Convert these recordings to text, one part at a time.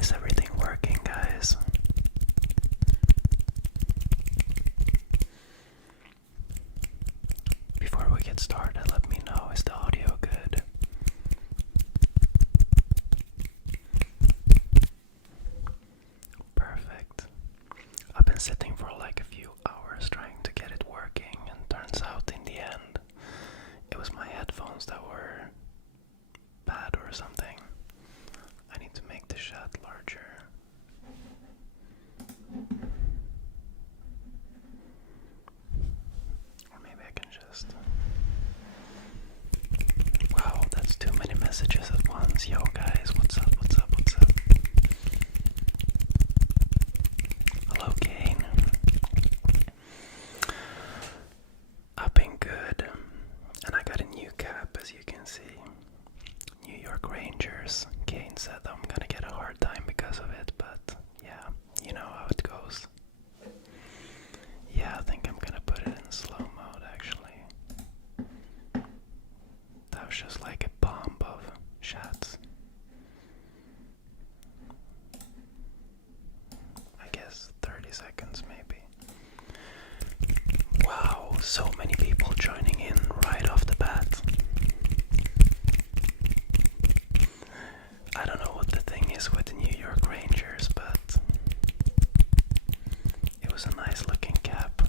Is everything working, guys? Before we get started, let me know, is the audio good? Perfect. I've been sitting for like a few hours trying to get it working, and turns out in the end it was my headphones that were bad or something. I need to make the shot larger. Or maybe I can just... Wow, that's too many messages at once. Yo guys, what's up, what's up, what's up? Hello Kane. I've been good. And I got a new cap, as you can see. New York Rangers. Kane said I'm gonna get a hard time because of it, but yeah, you know how it goes. Yeah, I think I'm gonna put it in slow mode actually. That was just like a bomb of shots. I guess 30 seconds maybe. Wow, so many people joining in right off the bat. I don't know what the thing is with the New York Rangers, but it was a nice looking cap.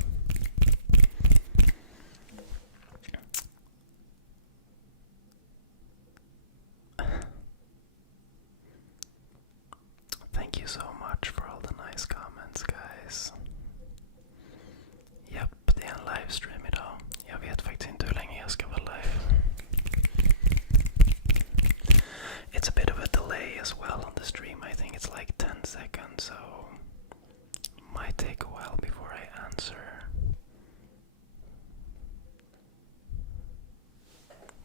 Thank you so much for all the nice comments, guys. Japp, det är en livestream idag. Jag vet faktiskt inte hur länge jag ska vara live. It's a bit of a delay as well on the stream. I think it's like 10 seconds, so might take a while before I answer.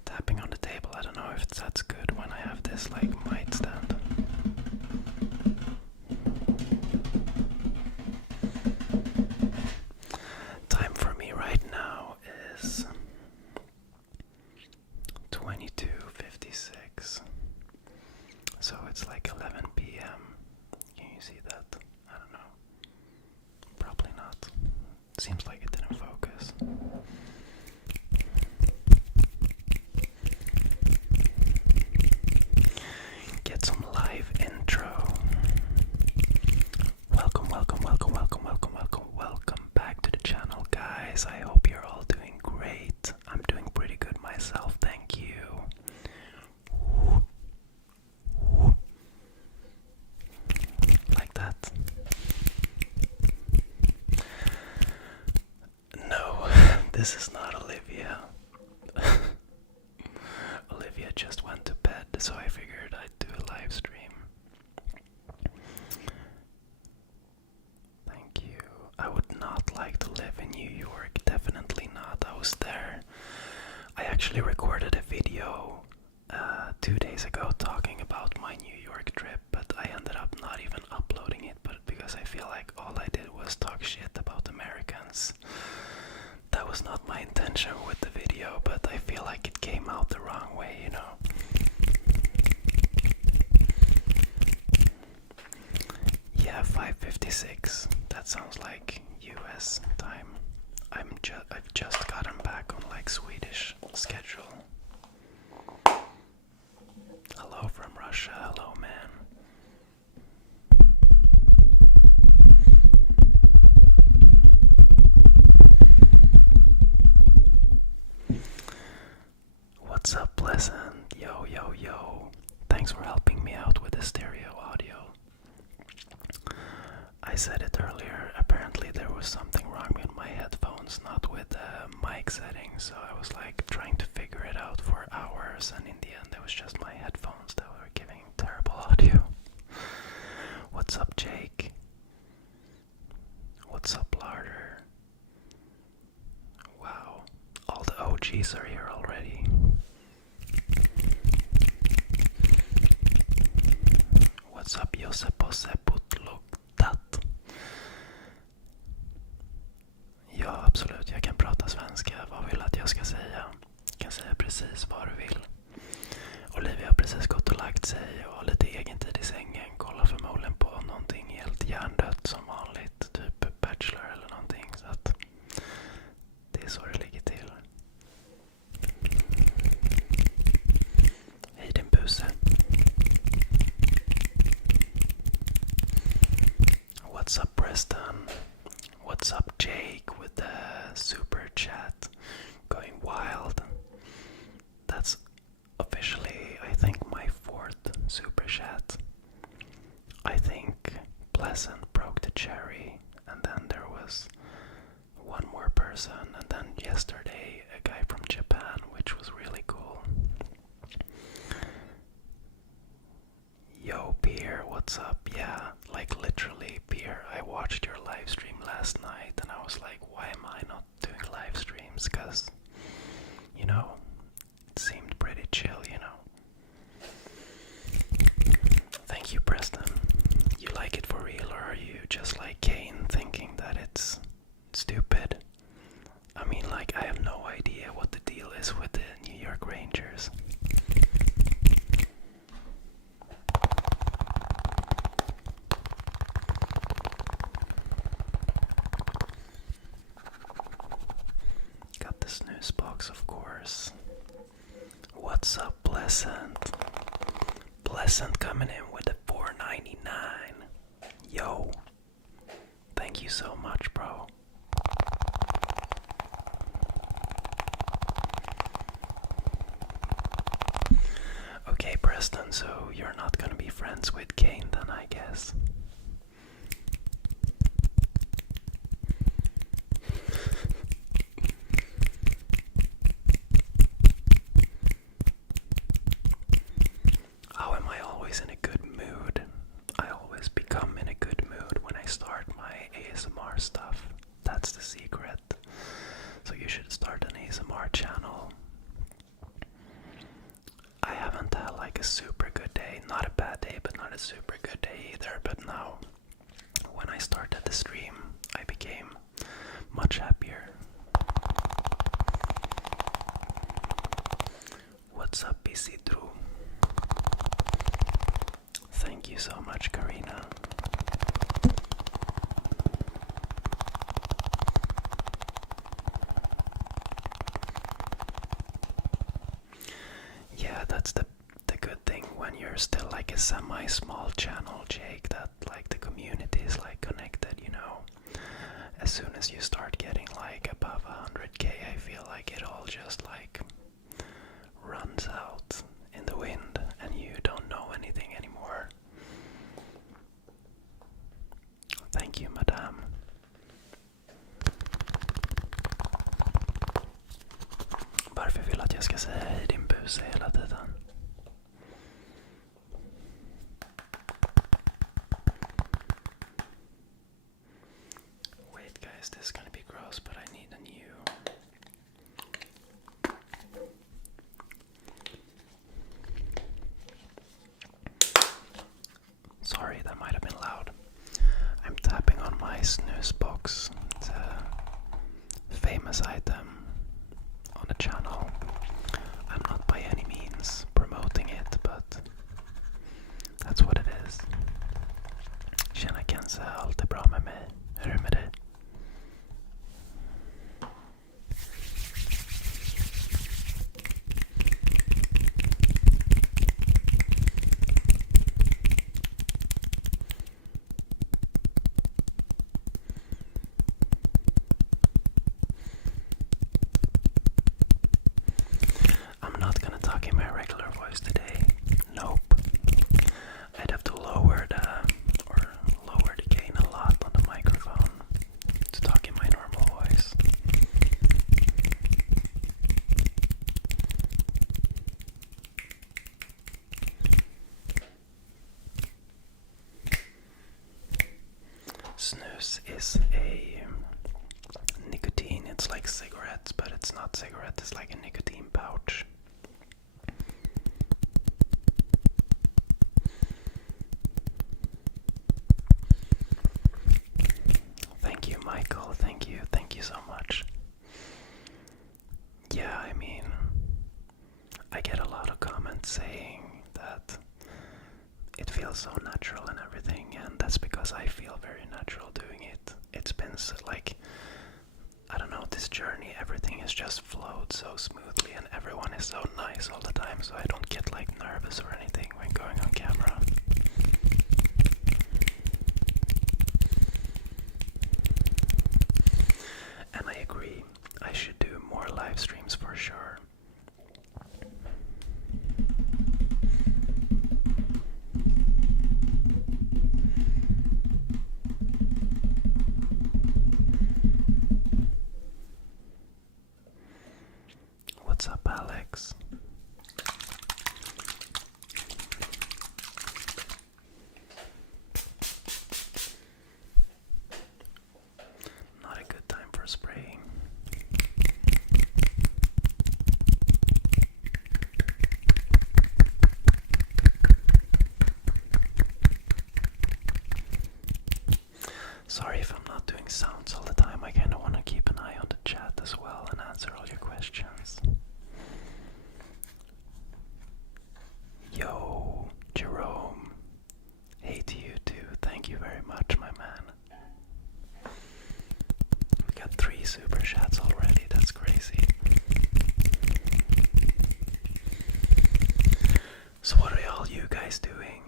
Tapping on the table, I don't know if that's good when I have this like mic stand. Time for me right now is 22:56. So it's like 11 p.m. Can you see that? I don't know. Probably not. Seems like it didn't focus. Get some live intro. Welcome, welcome, welcome, welcome, welcome, welcome, welcome back to the channel, guys. I hope you're all doing great. I'm doing pretty good myself, thank you. Like that. No, this is not Olivia. Olivia just went to bed, so I figured I'd do a live stream. Thank you. I would not like to live in New York, definitely not. I was there. I actually recorded a video 2 days ago talking about my New York trip, but I ended up not even uploading it, but because I feel like all I did was talk shit about Americans. That was not my intention with the video, but I feel like it came out the wrong way, you know. Yeah, 5:56. That sounds like US time. I've just gotten back on like Swedish schedule. Hello from Russia, hello man. What's up, Pleasant? Yo, yo, yo. Thanks for helping me out with the stereo audio. I said it earlier, apparently there was something wrong with my headphones, not with the mic settings, so I was like trying to figure it out for hours, and in the end it was just my headphones that were giving terrible audio. What's up, Jake? What's up, Larder? Wow, all the OGs are here already. What's up, Josepo Seputlutat? Ja, absolut, jag kan prata svenska. Vad vill att jag ska säga? Jag kan säga precis vad du vill. Olivia har precis gått och lagt sig och har lite egen tid i sängen. Kollar förmodligen Preston. What's up, Jake, with the super chat going wild. That's officially, I think, my 4th super chat. I think Pleasant broke the cherry, and then there was one more person, and then yesterday a guy from Japan, which was really cool. Yo, Pierre, what's up? Yeah, like literally, Pierre, I watched your live stream last night and I was like, why am I not doing live streams? Because, you know, it seemed pretty chill, you know. Thank you, Preston. You like it for real, or are you just like Kane thinking that it's stupid? I mean, like, I have no idea what the deal is with the New York Rangers. Got the snooze box, of course. What's up, Pleasant? Pleasant coming in with a $4.99. Yo. Thank you so much, bro. Okay, Preston, so you're not gonna be friends with Kane then, I guess. How am I always in a good mood? I always become in a good mood when I start my ASMR stuff. That's the secret. So you should start an ASMR channel. I haven't had like a super good day. Not a bad day, but not a super good day either. But now, when I started the stream, I became much happier. What's up, Isidro? Thank you so much, Karina. Yeah, that's the good thing when you're still like a semi-small channel, Jake, that like the community is like connected, you know. As soon as you start getting like above 100k, I feel like it all just like runs out in the wind and you don't know anything anymore. Thank you, madame. Varför vill att jag ska säga hej din buse hela tiden? Wait guys, this is gonna be gross, but I need a new... Sorry, that might have been loud. I'm tapping on my snooze box. It's a famous item on the channel. I'm not by any means promoting it, but that's what it is. Tjena Kense, allt är bra med mig. Hur är det med dig? I'm not gonna talk in my regular voice today. Nope. I'd have to lower the gain a lot on the microphone to talk in my normal voice. Snus is a nicotine. It's like cigarettes, but it's not cigarette. It's like a nicotine pouch. Thank you, Michael. Thank you so much. Yeah, I mean, I get a lot of comments saying that it feels so natural and everything, and that's because I feel very natural doing it. It's been like, I don't know, this journey, everything has just flowed so smoothly and everyone is so nice all the time, so I don't get like nervous or anything when going on camera. Sorry if I'm not doing sounds all the time. I kind of want to keep an eye on the chat as well and answer all your questions. Yo, Jerome. Hey to you too. Thank you very much, my man. We got 3 super chats already. That's crazy. So what are all you guys doing?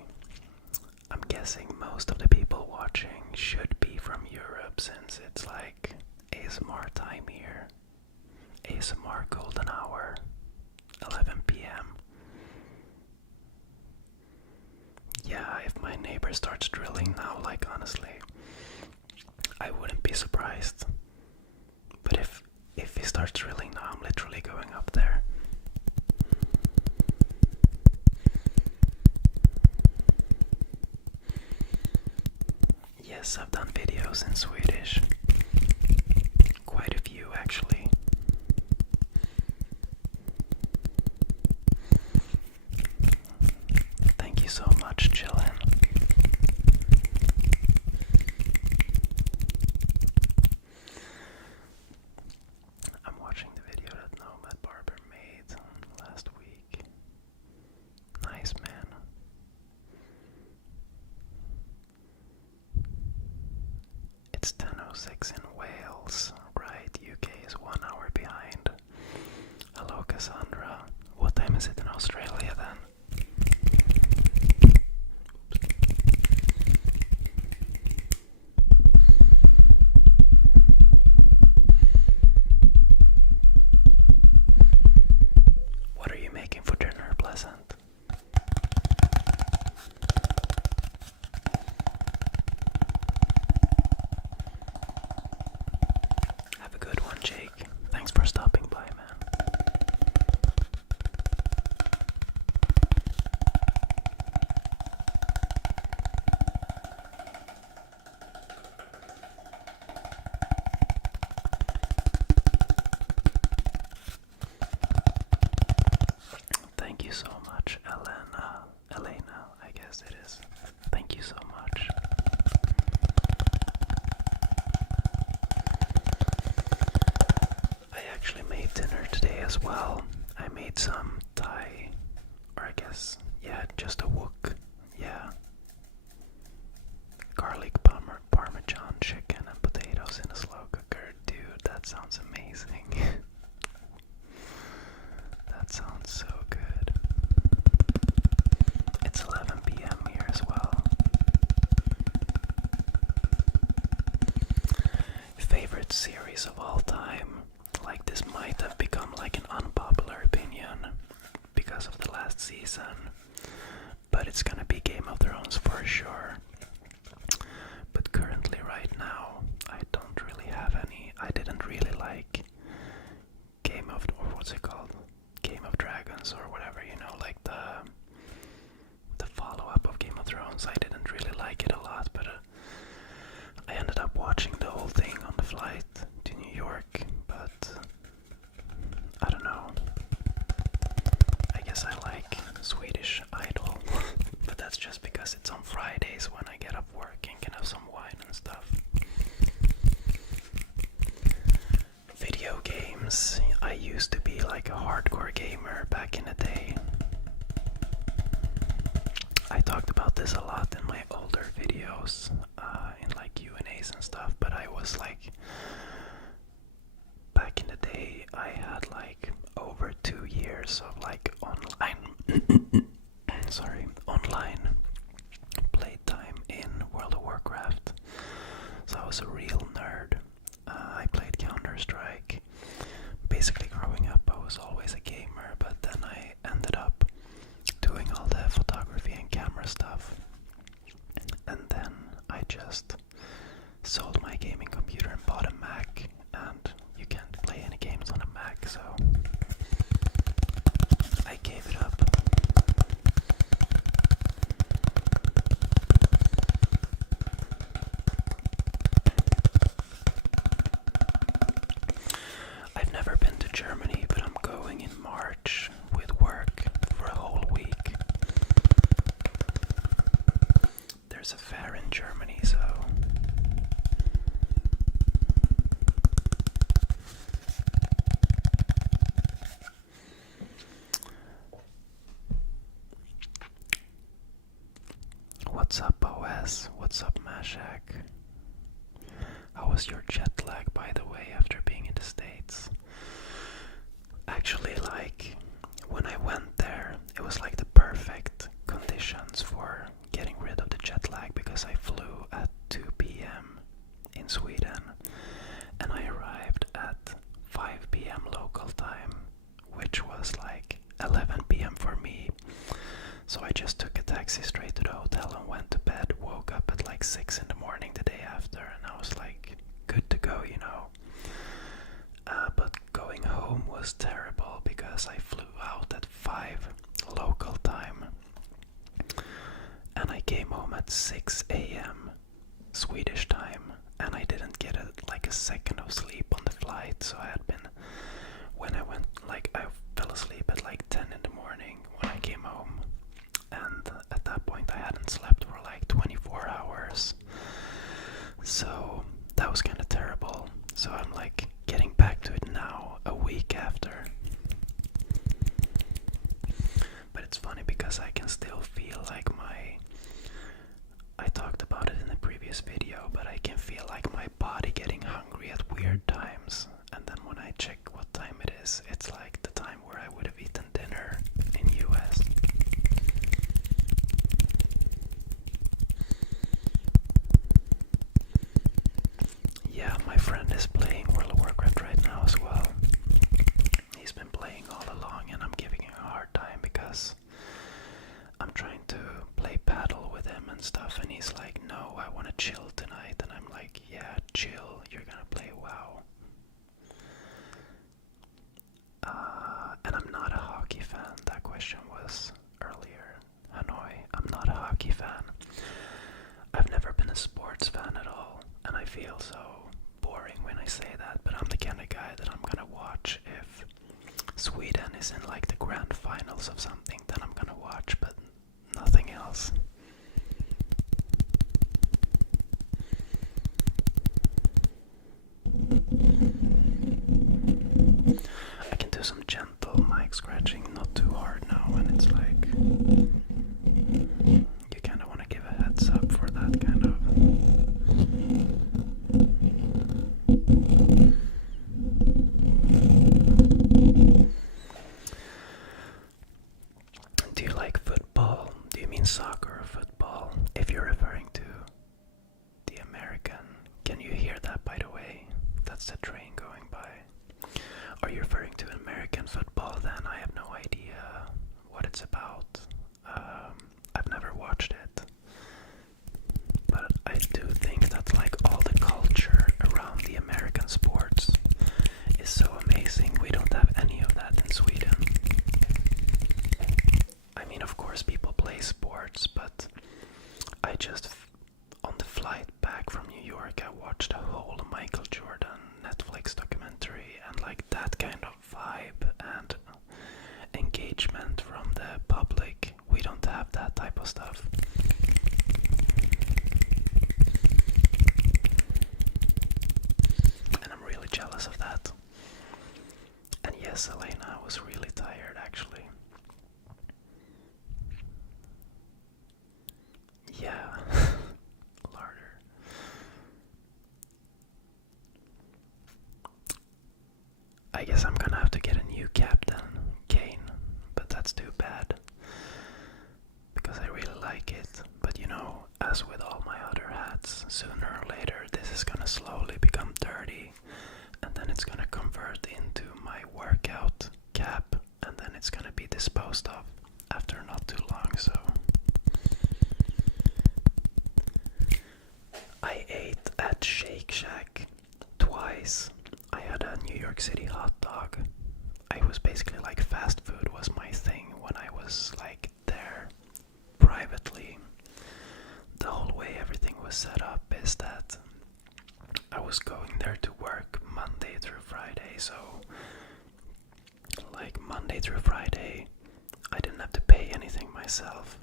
I'm guessing most of the people watching should be from Europe since it's like ASMR time here. ASMR golden hour, 11 p.m. Yeah, if my neighbor starts drilling now, like honestly, I wouldn't be surprised. But if he starts drilling now, I'm literally going up there. Yes, I've done videos in Swedish. Quite a few, actually. Thank you so much, Chillin. I'm watching the video that Nomad Barber made last week. Nice, man. It's 10:06 in Wales, right? UK is 1 hour behind. Hello, Cassandra. What time is it in Australia then? What are you making for dinner, Pleasant? Have a good one, Jake. Thanks for stopping by, man. Thank you so much, Elena, I guess it is. Thank you so much. I actually made dinner today as well. I made some Thai, or I guess, yeah, just a wok, yeah. Garlic parmesan chicken and potatoes in a slow cooker. Dude, that sounds amazing. That sounds so good. It's 11 p.m. here as well. Favorite series of all time? Like, this might have become like an unpopular opinion because of the last season, but it's gonna be Game of Thrones for sure. But currently, right now, I don't really have any. I didn't really like or what's it called? Game of Dragons or whatever, you know, like the follow-up of Game of Thrones. I didn't really like it a lot, but I ended up watching the whole thing on the flight to New York, but I don't know. I guess I like Swedish Idol, but that's just because it's on Fridays when I get off work and can have some wine and stuff. Video games. I used to be like a hardcore gamer back in the day. I talked about this a lot in my older videos, in like Q&As and stuff, but I was like, back in the day, I had like over 2 years of like online, online playtime in World of Warcraft. So I was a real nerd. I played Counter-Strike. Basically growing up, I was always a gamer, but then I ended up doing all the photography and camera stuff. And then I just sold my gaming computer and bought a Mac, and you can't play any games on a Mac, so I gave it up. I've never been to Germany, but I'm going in March with work for a whole week. There's a fair in Germany, so What's up, OS? What's up, Mashak? How was your jet lag, by the way, after being in the States? Actually, like, when I went there, it was like the perfect conditions for getting rid of the jet lag because I flew at 2 p.m. in Sweden and I arrived at 5 p.m. local time, which was like 11 p.m. for me. So I just took a taxi straight to the hotel and went to bed, woke up at like 6 in the morning the day after, and I was like, good to go, you know. But going home was terrible because I flew out at 5 local time and I came home at 6 a.m. Swedish time, and I didn't get like a second of sleep on the flight. So I fell asleep at like 10 in the morning when I came home, and at that point I hadn't slept for like 24 hours. So that was kind of terrible. So I'm like getting back to it now, a week after. But it's funny because I can still feel like I talked about it in the previous video, but I can feel like my body getting hungry at weird times. And then when I check what time it is, it's like the time where I would have eaten dinner in US. Yeah, my friend is playing World of Warcraft right now as well. He's been playing all along and I'm giving him a hard time because I'm trying to play paddle with him and stuff, and he's like, no, I want to chill tonight. And I'm like, yeah, chill, you're gonna play WoW. And I'm not a hockey fan. That question was earlier. Hanoi, I'm not a hockey fan. I've never been a sports fan at all, and I feel so boring when I say that, but I'm the kind of guy that I'm gonna watch if Sweden is in like the grand finals of something, then I'm gonna watch, but nothing else. I can do some gentle mic scratching, not too hard now, and it's like you kind of want to give a heads up for that kind of. Do you like football? Do you mean soccer or football? If you're referring to the American, can you hear that, by the way? That's the train going by. Are you referring to American football? Then I have no idea what it's about. I've never watched it, but I do think that like all the culture around the American sports is so amazing. We don't have any of that in Sweden. I mean, of course people play sports, but I just, on the flight back from New York, I watched a whole Michael Jordan Netflix documentary, and like that kind of vibe and engagement from the public, we don't have that type of stuff. And I'm really jealous of that. And yes, Elena, I was really tired actually. Yeah, larder. I guess I'm gonna have to get a new captain, Kane, but that's too bad because I really like it. But you know, as with all my other hats, sooner or later this is gonna slowly become dirty, and then it's gonna convert into my workout cap, and then it's gonna be disposed of after not too long. So I ate at Shake Shack twice. I had a New York City hot dog. I was basically like fast food was my thing when I was like there privately. The whole way everything was set up is that I was going there to work Monday through Friday, so like Monday through Friday I didn't have to pay anything myself,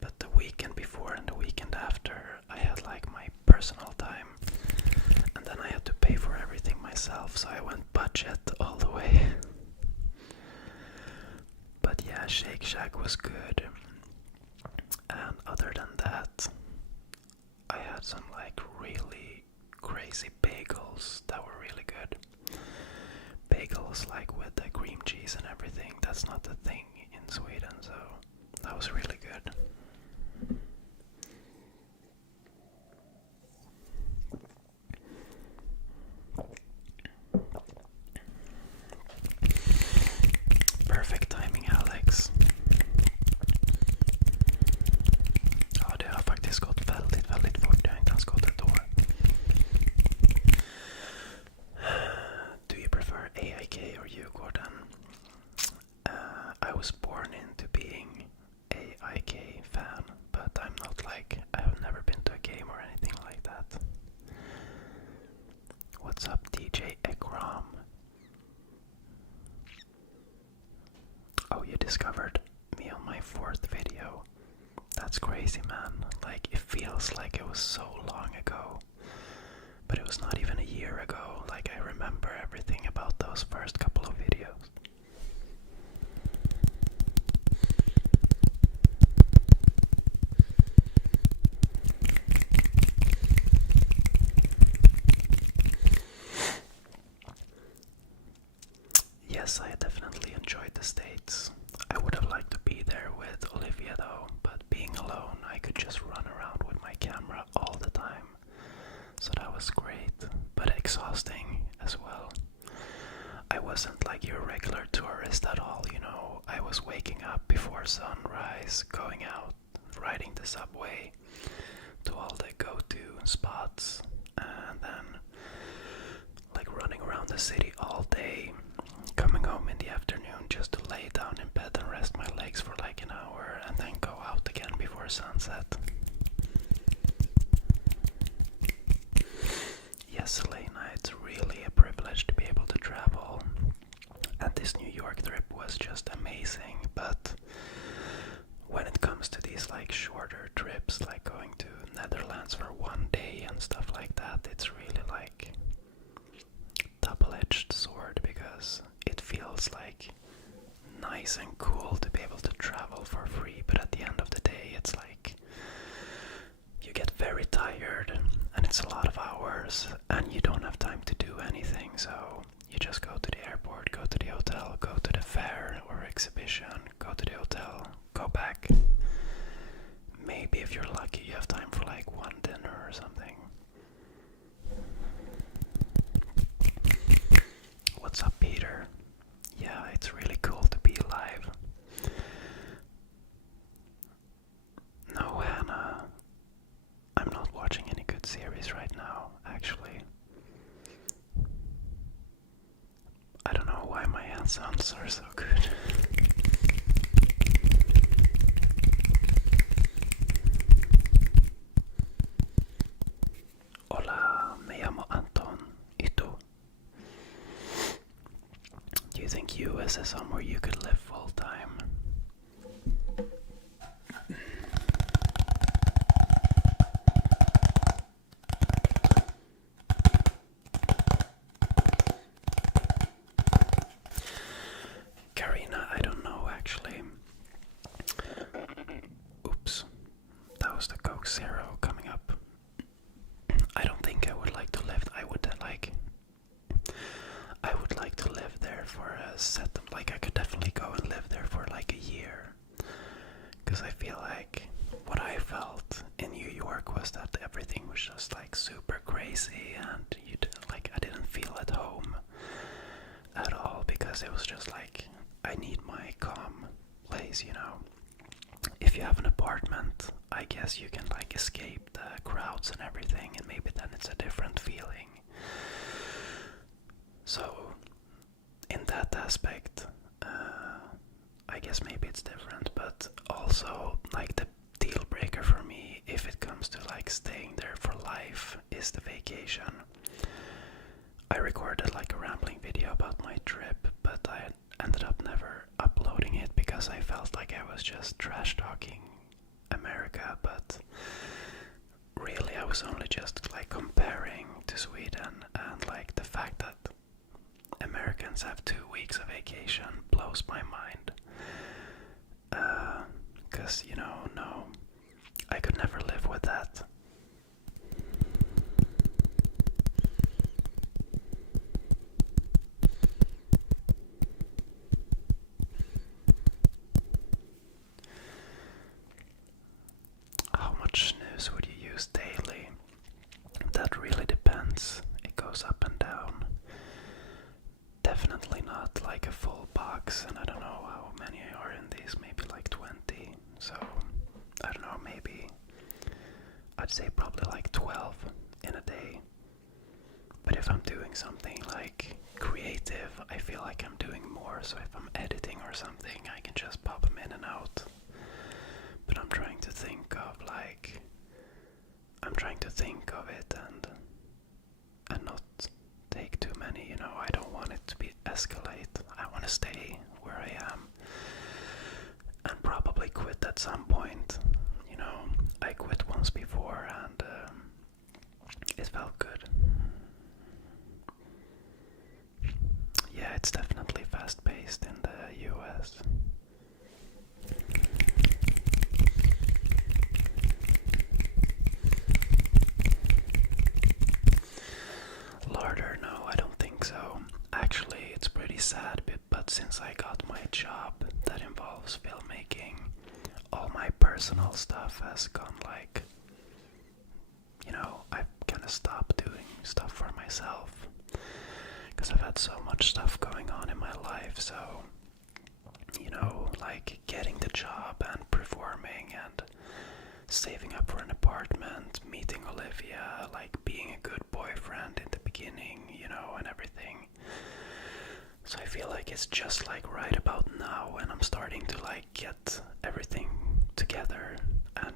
but the weekend before and the weekend after I had like my personal time, and then I had to pay for everything myself, so I went budget all the way. But yeah, Shake Shack was good, and other than that had some like really crazy bagels that were really good. Bagels like with the cream cheese and everything, that's not the thing in Sweden, so that was really good. Perfect timing, Alex. Ja, det har faktiskt gått väldigt, väldigt fort. Jag har inte ens gått ett år. Do you prefer AIK or Djurgården? I was born into being AIK fan, but I'm not like, I have never been to a game or anything like that. What's up, DJ Ekram? Oh, you discovered me on my 4th video. That's crazy, man. Like, it feels like it was so long ago. But it was not even a year ago. Like, I remember everything about those first couple of videos. Yes, I definitely enjoyed the States. I would have liked to be there with Olivia though, but being alone, I could just run around with my camera all the time. So that was great, but exhausting as well. I wasn't like your regular tourist at all, you know. I was waking up before sunrise, going out, riding the subway to all the go-to spots, and then like running around the city all day, coming home in the afternoon just to lay down in bed and rest my legs for like an hour and then go out again before sunset. Yes, Elena, it's really a privilege to be able to travel. And this New York trip was just amazing, but when it comes to these like shorter trips, like going to Netherlands for one day and stuff like that, it's really like double-edged sword because it feels like nice and cool to be able to travel for free, but at the end of the day it's like you get very tired and it's a lot of hours and you don't have time to do anything, so you just go to the airport, go to the hotel, go to the fair or exhibition, go to the hotel, go back. Maybe if you're lucky you have time for like one dinner or something. What's up, Peter? Yeah, it's really cool to be alive. No, Hannah. I'm not watching any good series right now, actually. I don't know why my hand sounds are so good. Hola, me llamo Anton. ¿Y tú? Do you think US is somewhere you could live full time? Karina, I don't know actually. Oops, that was the Coke Zero coming up. I don't think I would like to live. I would like to live there for a set. Like I could definitely go and live there for like a year. Because I feel like what I felt in New York was that everything was just like super crazy and I didn't feel at home at all because it was just like I need my calm place, you know. If you have an apartment, I guess you can like escape the crowds and everything, and maybe then it's a different feeling. So in that aspect, I guess maybe it's different, but also like the deal breaker for me if it comes to like staying there for life is the vacation. I recorded like a rambling video about my trip, but I ended up never uploading it because I felt like I was just trash talking America, but really I was only just like comparing to Sweden, and like the fact that Americans have 2 weeks of vacation blows my mind. Cause you know, no, I could never live with that. like a full box, and I don't know how many are in these, maybe like 20. So I don't know, maybe I'd say probably like 12 in a day. But if I'm doing something like creative, I feel like I'm doing more. So if I'm editing or something, I can just pop them in and out. But I'm trying to think of it and not take too many, you know. I don't want it to be escalate. I want to stay where I am and probably quit at some point. You know, I quit once before and it felt good. Yeah, it's definitely fast-paced in the US. Larder, no, I don't think so. Actually, it's pretty sad, but since I got my job that involves filmmaking, all my personal stuff has gone like, you know, I've kind of stopped doing stuff for myself because I've had so much stuff going on in my life. So, you know, like getting the job and performing and saving up for an apartment, meeting Olivia, like being a good boyfriend in the beginning, you know, and everything. So I feel like it's just like right about now when I'm starting to like get everything together and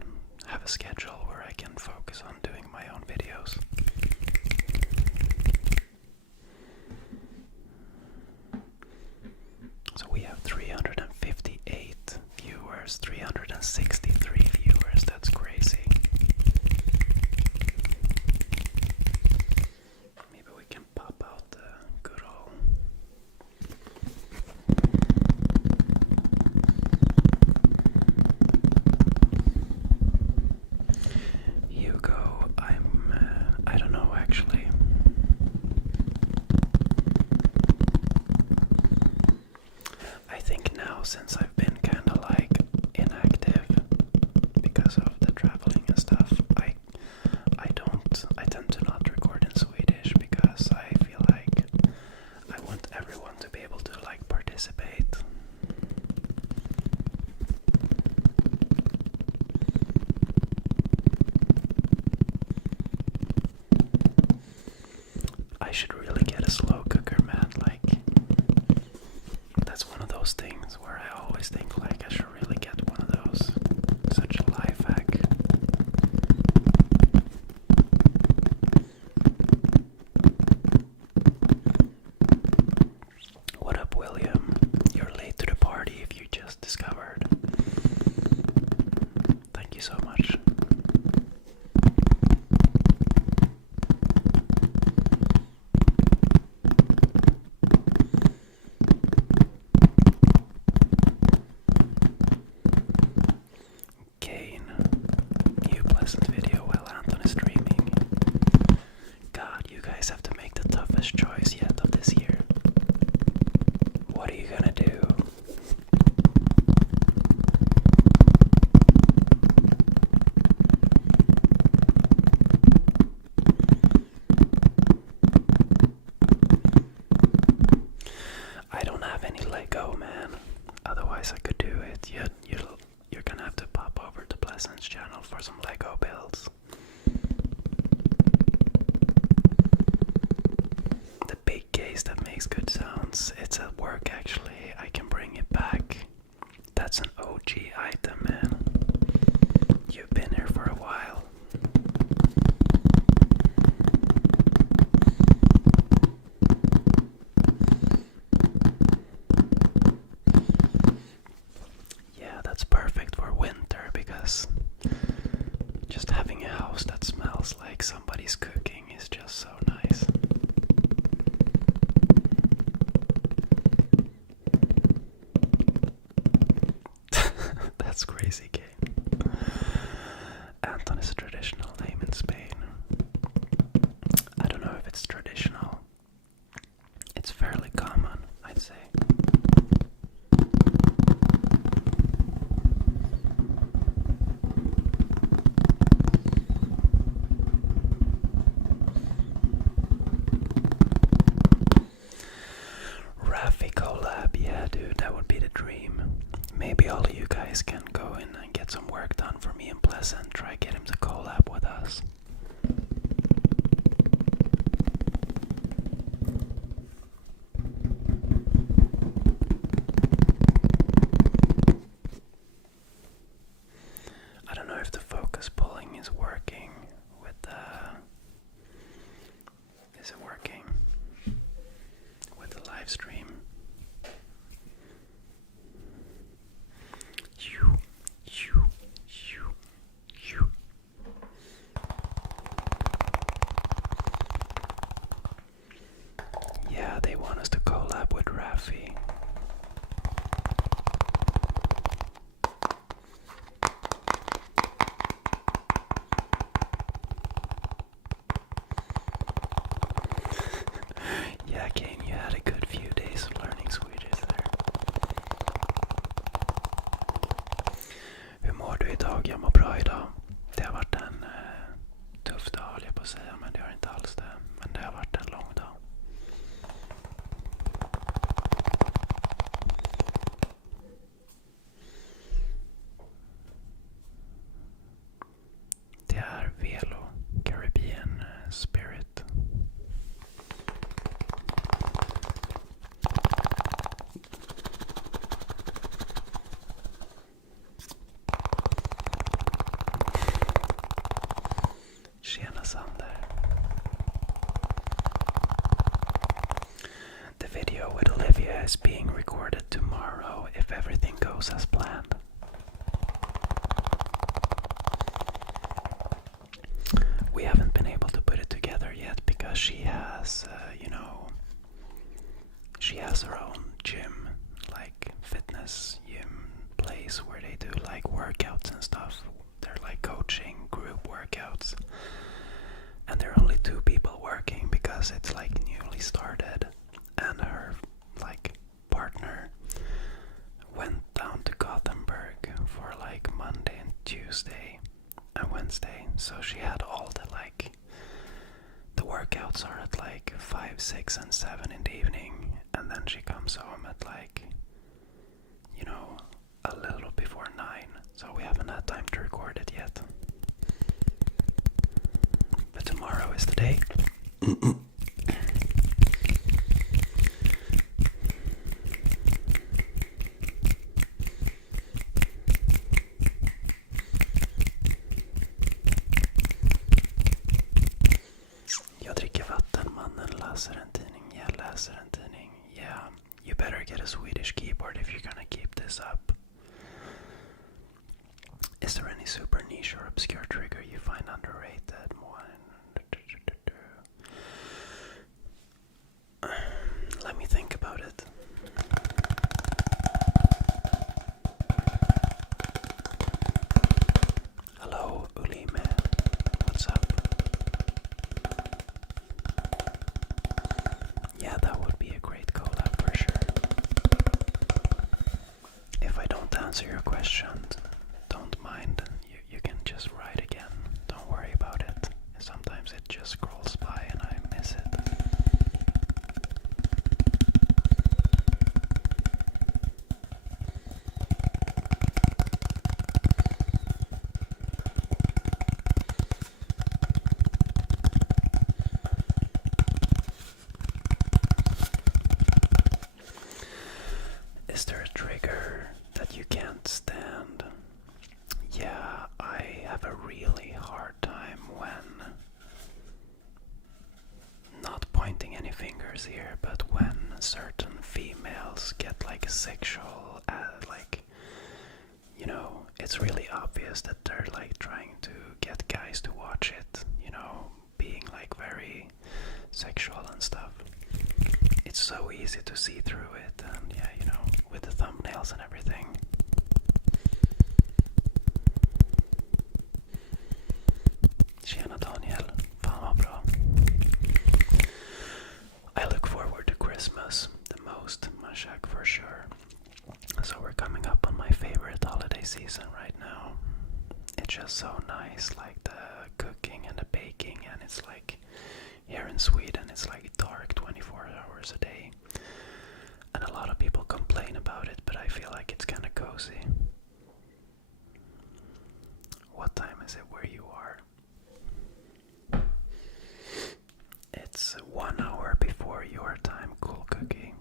have a schedule where I can focus on doing my own videos. So we have 358 viewers, 363 viewers, that's crazy. Maybe we can pop out the good old... Hugo, I don't know actually. I think now, since I've been kind of like inactive because of the traveling and stuff, I tend to not record in Swedish because I feel like I want everyone to be able to like participate. I should really get a slow cooker, man. Like, that's one of those things where I always think like I should really get one of those. Such a life hack. What up, William? You're late to the party if you just discovered. Thank you so much. New pleasant video while Anton is streaming. God, you guys have to make the toughest choice yet of this year. What are you gonna do? I don't have any Lego, man. Otherwise I could do it. You're gonna have to pop over to Pleasant's channel for some Lego builds. The big case that makes good sounds, it's at work actually. I can bring it back. That's an OG item, man. You've been here for a while. Yeah, that's perfect for winter because just having a house that smells like somebody's cooking is just so nice. That's crazy, game. Anton is a traditional name in Spain. I don't know if it's traditional. It's fairly common, I'd say. Raffi Cola Raffi. Yeah, Kane, you had a good few days of learning Swedish there. Hur mår du idag? Jag mår bra idag. Det har varit en tuff dag, håller jag på att säga, men det har inte alls det. Men det har varit en lång dag. Det är Velo, Caribbean Spirit. Tjena Sander. The video with Olivia is being recorded tomorrow if everything goes as planned. We haven't been able to put it together yet because she has, she has her own gym, like fitness gym place where they do like workouts and stuff. They're like coaching group workouts. And there are only 2 people working because it's like newly started. And her like partner went down to Gothenburg for like Monday and Tuesday and Wednesday. So she had all the workouts are at like 5, 6 and 7 in the evening. And then she comes home at like, a little before 9. So we haven't had time to record it yet. But tomorrow is the day. Jag dricker vatten, mannen läser en tidning, jag läser en tidning. Yeah, you better get a Swedish keyboard if you're gonna keep this up. Is there any super niche or obscure trigger you find underrated? Let me think about it. Hello, Ulime. What's up? Yeah, that would be a great collab for sure. If I don't answer your question, don't mind. You can just write again. Don't worry about it. Sometimes it just scrolls by and I miss it. Is there a trigger that you can't stand? Yeah, I have a really hard time when, not pointing any fingers here, but when certain females get like sexual, it's really obvious that they're like trying to get guys to watch it, being like very sexual and stuff. It's so easy to see through it, and yeah, with the thumbnails and everything. Tjena Daniel, fan vad bra. I look forward to Christmas the most, Mashak, for sure. So we're coming up on my favorite holiday season right now. It's just so nice, like the cooking and the baking, and it's like here in Sweden it's like dark 24 hours a day. And a lot of people complain about it, but I feel like it's kind of cozy. What time is it where you are? It's 1 hour before your time, cool cookie.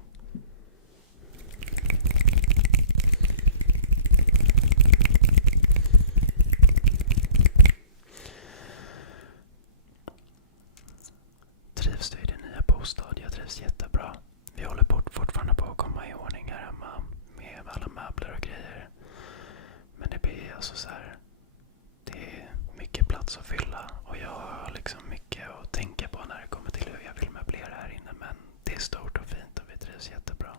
Trivs du i din nya bostad? Jag trivs jättebra. Vi håller fortfarande på att komma i ordning här hemma med alla möbler och grejer. Men det blir alltså så här, det är mycket plats att fylla och jag har liksom mycket att tänka på när det kommer till hur jag vill möblera här inne. Men det är stort och fint och vi trivs jättebra.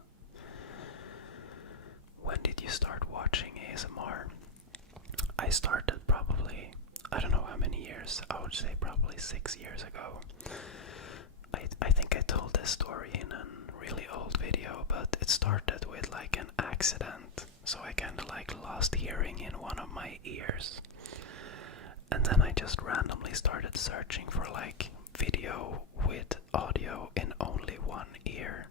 started probably, I don't know how many years, I would say probably 6 years ago. I think I told this story in a really old video, but it started with like an accident. So I kind of like lost hearing in one of my ears. And then I just randomly started searching for like video with audio in only one ear.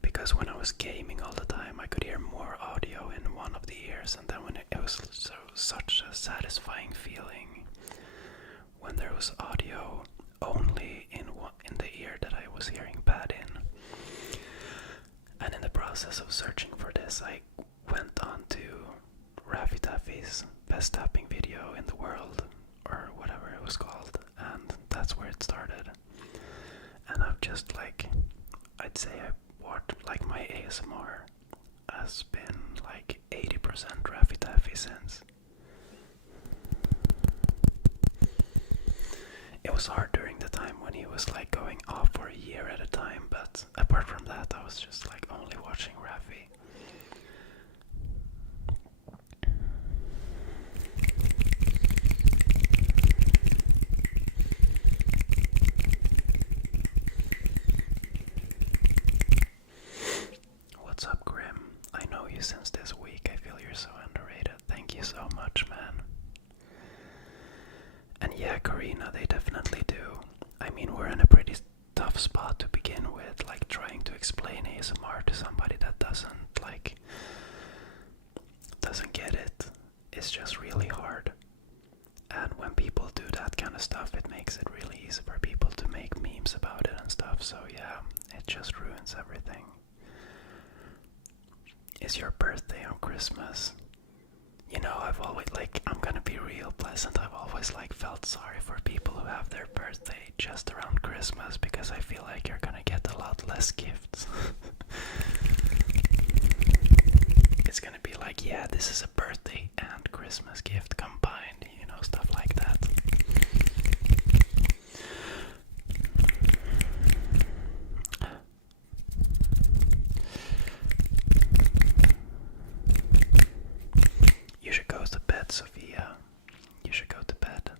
Because when I was gaming all the time, I could hear more audio in one of the ears, and then when it was such a satisfying feeling when there was audio only in the ear that I was hearing bad in. And in the process of searching for this, I went on to Raffy Taffy's best tapping video in the world, or whatever it was called, and that's where it started. And I've just like, I'd say like my ASMR has been like 80% Raffy Taffy since. It was hard during the time when he was like going off for a year at a time, but apart from that I was just like only watching Raffy. What's up, Grim? I know you since this week. I feel you're so underrated. Thank you so much, man. And yeah, Karina, they definitely do. I mean, we're in a pretty tough spot to begin with, like trying to explain ASMR to somebody that doesn't get it. It's just really hard. And when people do that kind of stuff, it makes it really easy for people to make memes about it and stuff. So yeah, it just ruins everything. Is your birthday on Christmas? You know, I've always, like, I'm gonna be real pleasant, I've always, like, felt sorry for people who have their birthday just around Christmas, because I feel like you're gonna get a lot less gifts. It's gonna be like, yeah, this is a birthday and Christmas gift combined, you know, stuff like that. You should go to bed, Sofia. You should go to bed.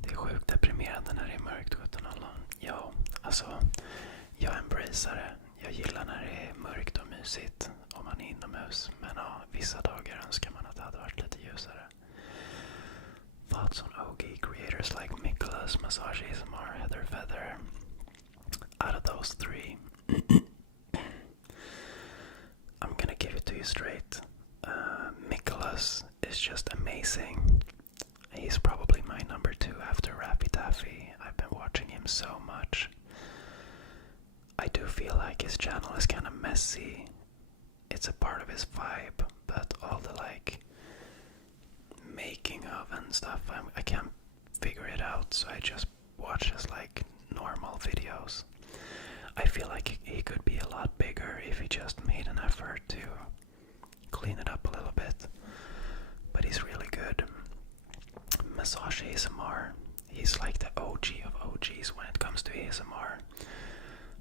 Det är sjukt deprimerande när det är mörkt 17:00. Ja, alltså, jag embracear det. Jag gillar när det är mörkt och mysigt om man är inomhus. Men ja, vissa dagar önskar man att det hade varit lite ljusare. Thoughts on OG creators like Nicholas, Massage ASMR, Heather Feather. Out of those three, I'm gonna give it to you straight. Nicholas is just amazing. He's probably my number 2 after Raffy Taffy. I've been watching him so much. I do feel like his channel is kind of messy. It's a part of his vibe, but all the like making of and stuff, I can't figure it out, so I just watch his like normal videos. I feel like he could be a lot bigger if he just made an effort to clean it up a little bit, but he's really good. Massage ASMR, he's like the OG of OGs when it comes to ASMR,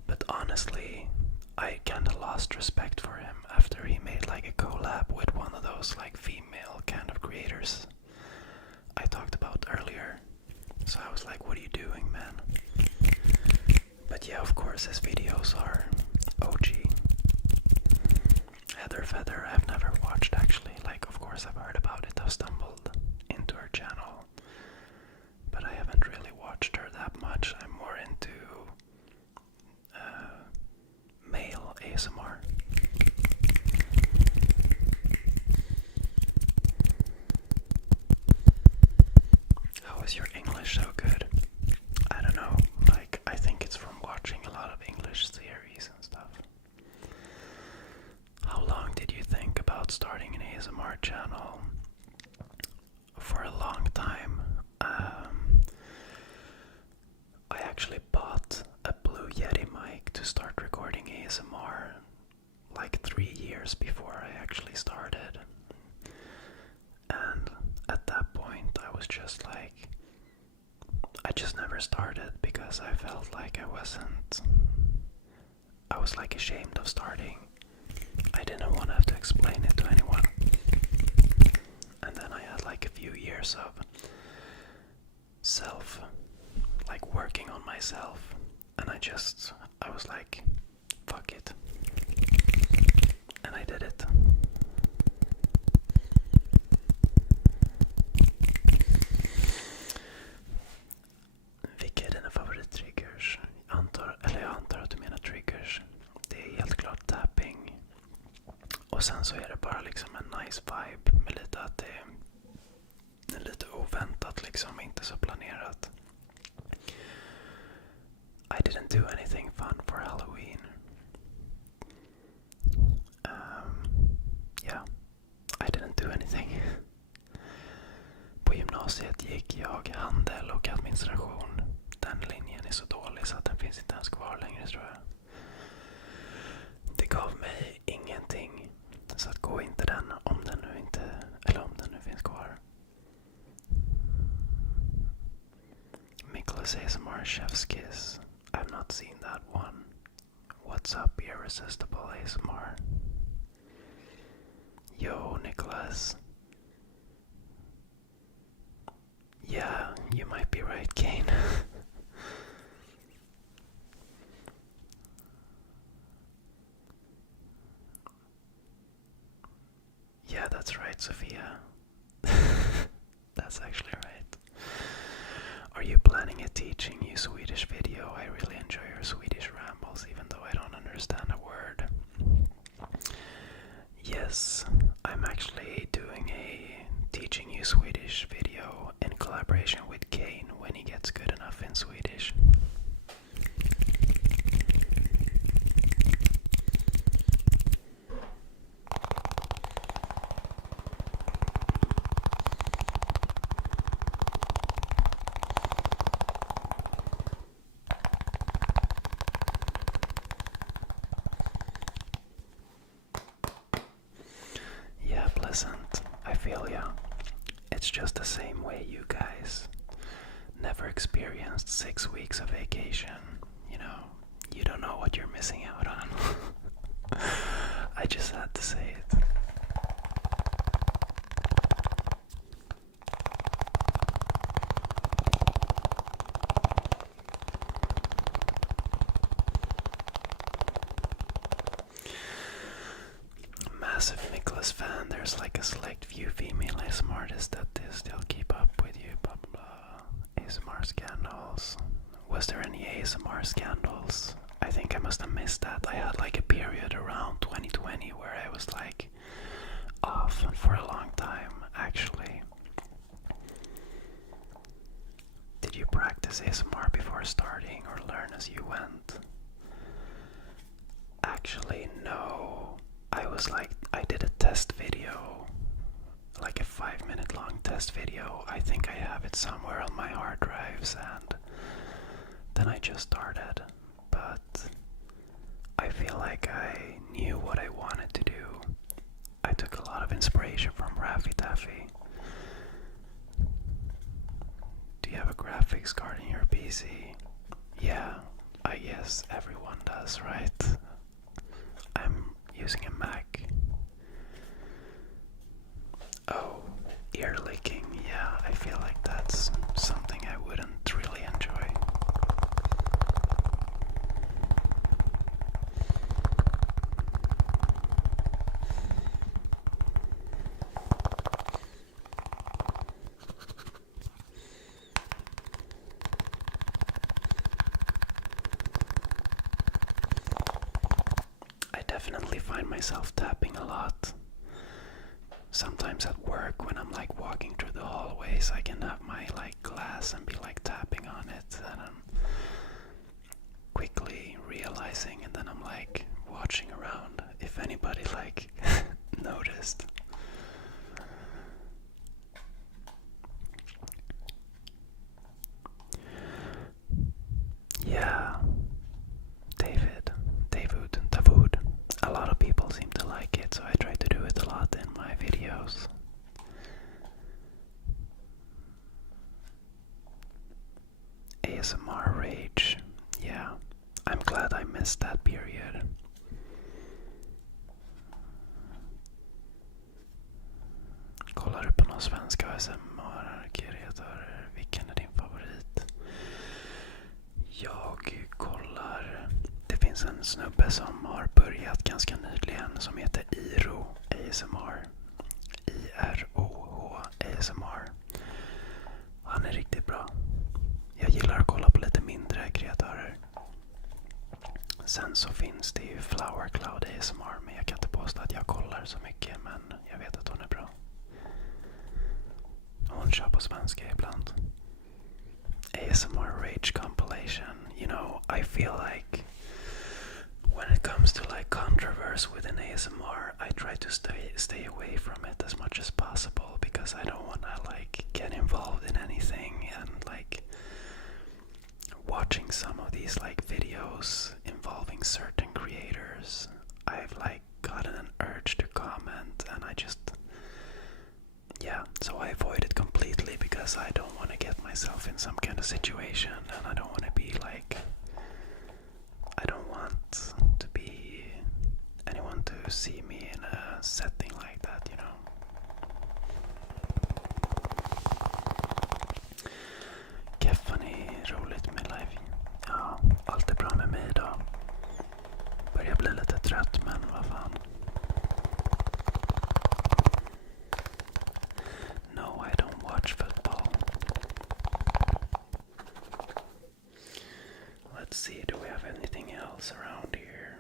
but honestly I kinda lost respect for him after he made like a collab with one of those like female kind of creators I talked about earlier. So I was like, what are you doing, man? But yeah, of course his videos are OG. Heather Feather, I've never watched actually. Like, of course I've heard about it. I've stumbled into her channel, but I haven't really watched her that much. I'm more into male ASMR. How is your English so good? I don't know. Like, I think it's from watching a lot of English series and stuff. How long did you think about starting an ASMR channel? For a long time. I actually bought a Blue Yeti mic to start recording ASMR like 3 years before I actually started. And at that point I was just like, I just never started because I felt like I was like ashamed of starting. I didn't want to have to explain it to anyone. like a few years of like working on myself, and I was like, fuck it, and I did it. Vilka är dina favorittriggers? Jag antar att du menar triggers. Det är helt klart tapping. Och sen så är det bara liksom en nice vibe med lite att det är lite oväntat liksom, inte så planerat. I didn't do anything fun for Halloween. Yeah, I didn't do anything. På gymnasiet gick jag handel och administration. Den linjen är så dålig så att den finns inte ens kvar längre, tror jag. Det gav mig ingenting. Så att gå inte den om den nu finns kvar. Nicholas ASMR Chef's Kiss. I've not seen that one. What's up, Irresistible ASMR? Yo, Nicholas. Yeah, you might be right, Kane. Yeah, that's right, Sophia. That's actually right. Are you planning a teaching you Swedish video? I really enjoy your Swedish rambles, even though I don't understand a word. Yes, I'm actually doing a teaching you Swedish video in collaboration with Kane when he gets good enough in Swedish. Yeah, Pleasant, I feel ya. It's just the same way you guys never experienced 6 weeks of vacation. You know, you don't know what you're missing out on. I just had to say it. Massive Nicholas fan. There's like a select few female ASMR artists that still keep up with you. Blah blah blah. ASMR scandals. Was there any ASMR scandals? I think I must have missed that. I had like a period around 2020 where I was like off for a long time, actually. Did you practice ASMR before starting or learn as you went? Actually, no. I did a test video, like a 5-minute long test video. I think I have it somewhere on my hard drives, and then I just started. But I feel like I knew what I wanted to do. I took a lot of inspiration from Raffy Taffy. Do you have a graphics card in your PC? Yeah, I guess everyone does, right? I'm using a Mac. Oh, ear licking. Yeah, I feel like that's something I wouldn't really enjoy. I definitely find myself tapping a lot. Sometimes at work when I'm like walking through the hallways, I can have my like glass and be like tapping on it, and I'm quickly realizing, and then I'm like watching around if anybody like noticed. Yeah, Davud. A lot of people seem to like it, so I try to do it a lot in my videos. ASMR rage. Yeah, I'm glad I missed that period. Kollar du på någon svenska ASMR? finns en snubbe som har börjat ganska nyligen som heter IRO ASMR. IROH ASMR. Han är riktigt bra. Jag gillar att kolla på lite mindre kreatörer. Sen så finns det ju Flower Cloud ASMR, men jag kan inte påstå att jag kollar så mycket, men jag vet att hon är bra. Hon kör på svenska ibland. ASMR Rage Compilation. You know, I feel like when it comes to like controversy within ASMR, I try to stay away from it as much as possible because I don't want to like get involved in anything, and like watching some of these like videos involving certain creators, I've like gotten an urge to comment, and I just, yeah, so I avoid it completely because I don't want to get myself in some kind of situation, and I don't want to be like, I don't want to be anyone to see me in a setting like that, you know. Keffani, roligt med live. Ja, allt är bra med mig idag. Börjar bli lite trött, men vad fan. No, I don't watch football. Let's see, do we have anything else around here?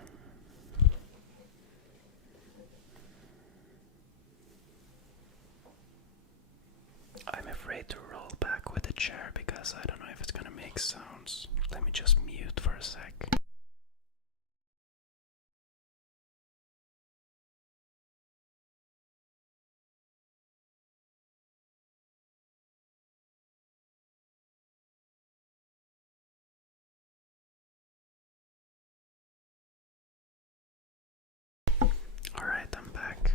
I'm afraid to roll back with the chair because I don't know if it's gonna make sounds. Let me just mute for a sec. Alright, I'm back.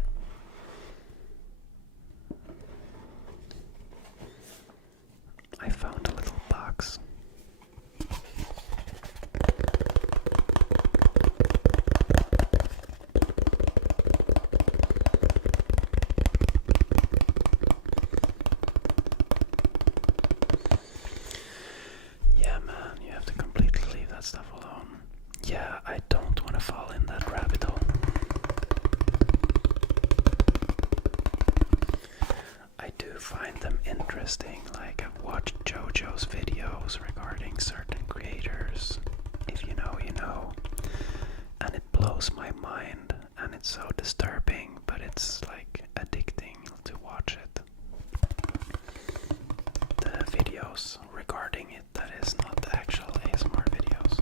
I found a little box. Yeah, man, you have to completely leave that stuff alone. Yeah, I don't want to fall in that rabbit hole. I do find them interesting, like I've watched JoJo's videos regarding certain creators. If you know, you know. And it blows my mind, and it's so disturbing, but it's like addicting to watch it. The videos regarding it, that is not the actual ASMR videos.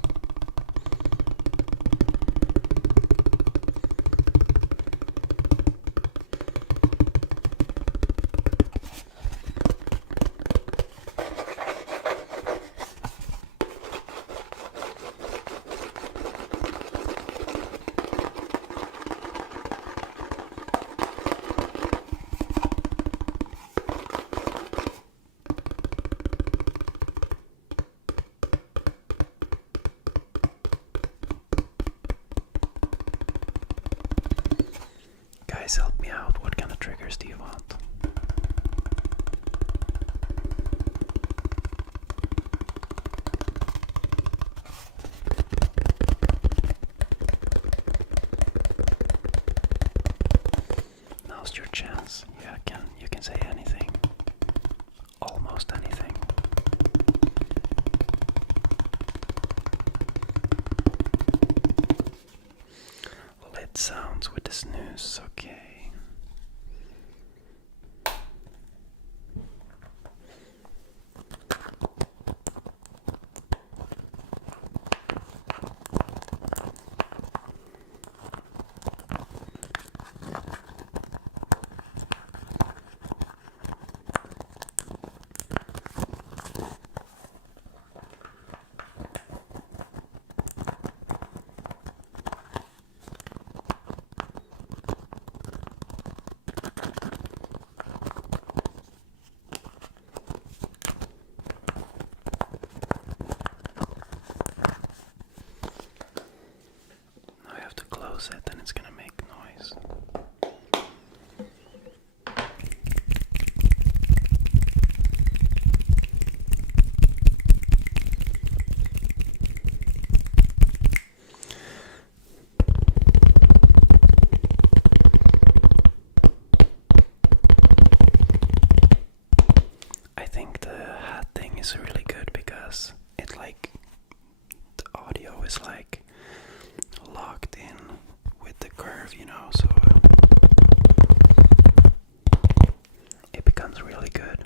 Guys, help me out. What kind of triggers do you want? Now's your chance. You can say anything. Almost anything. Lid sounds with the snooze, okay. I think the hat thing is really good because it like the audio is like locked in with the curve, you know, so it becomes really good.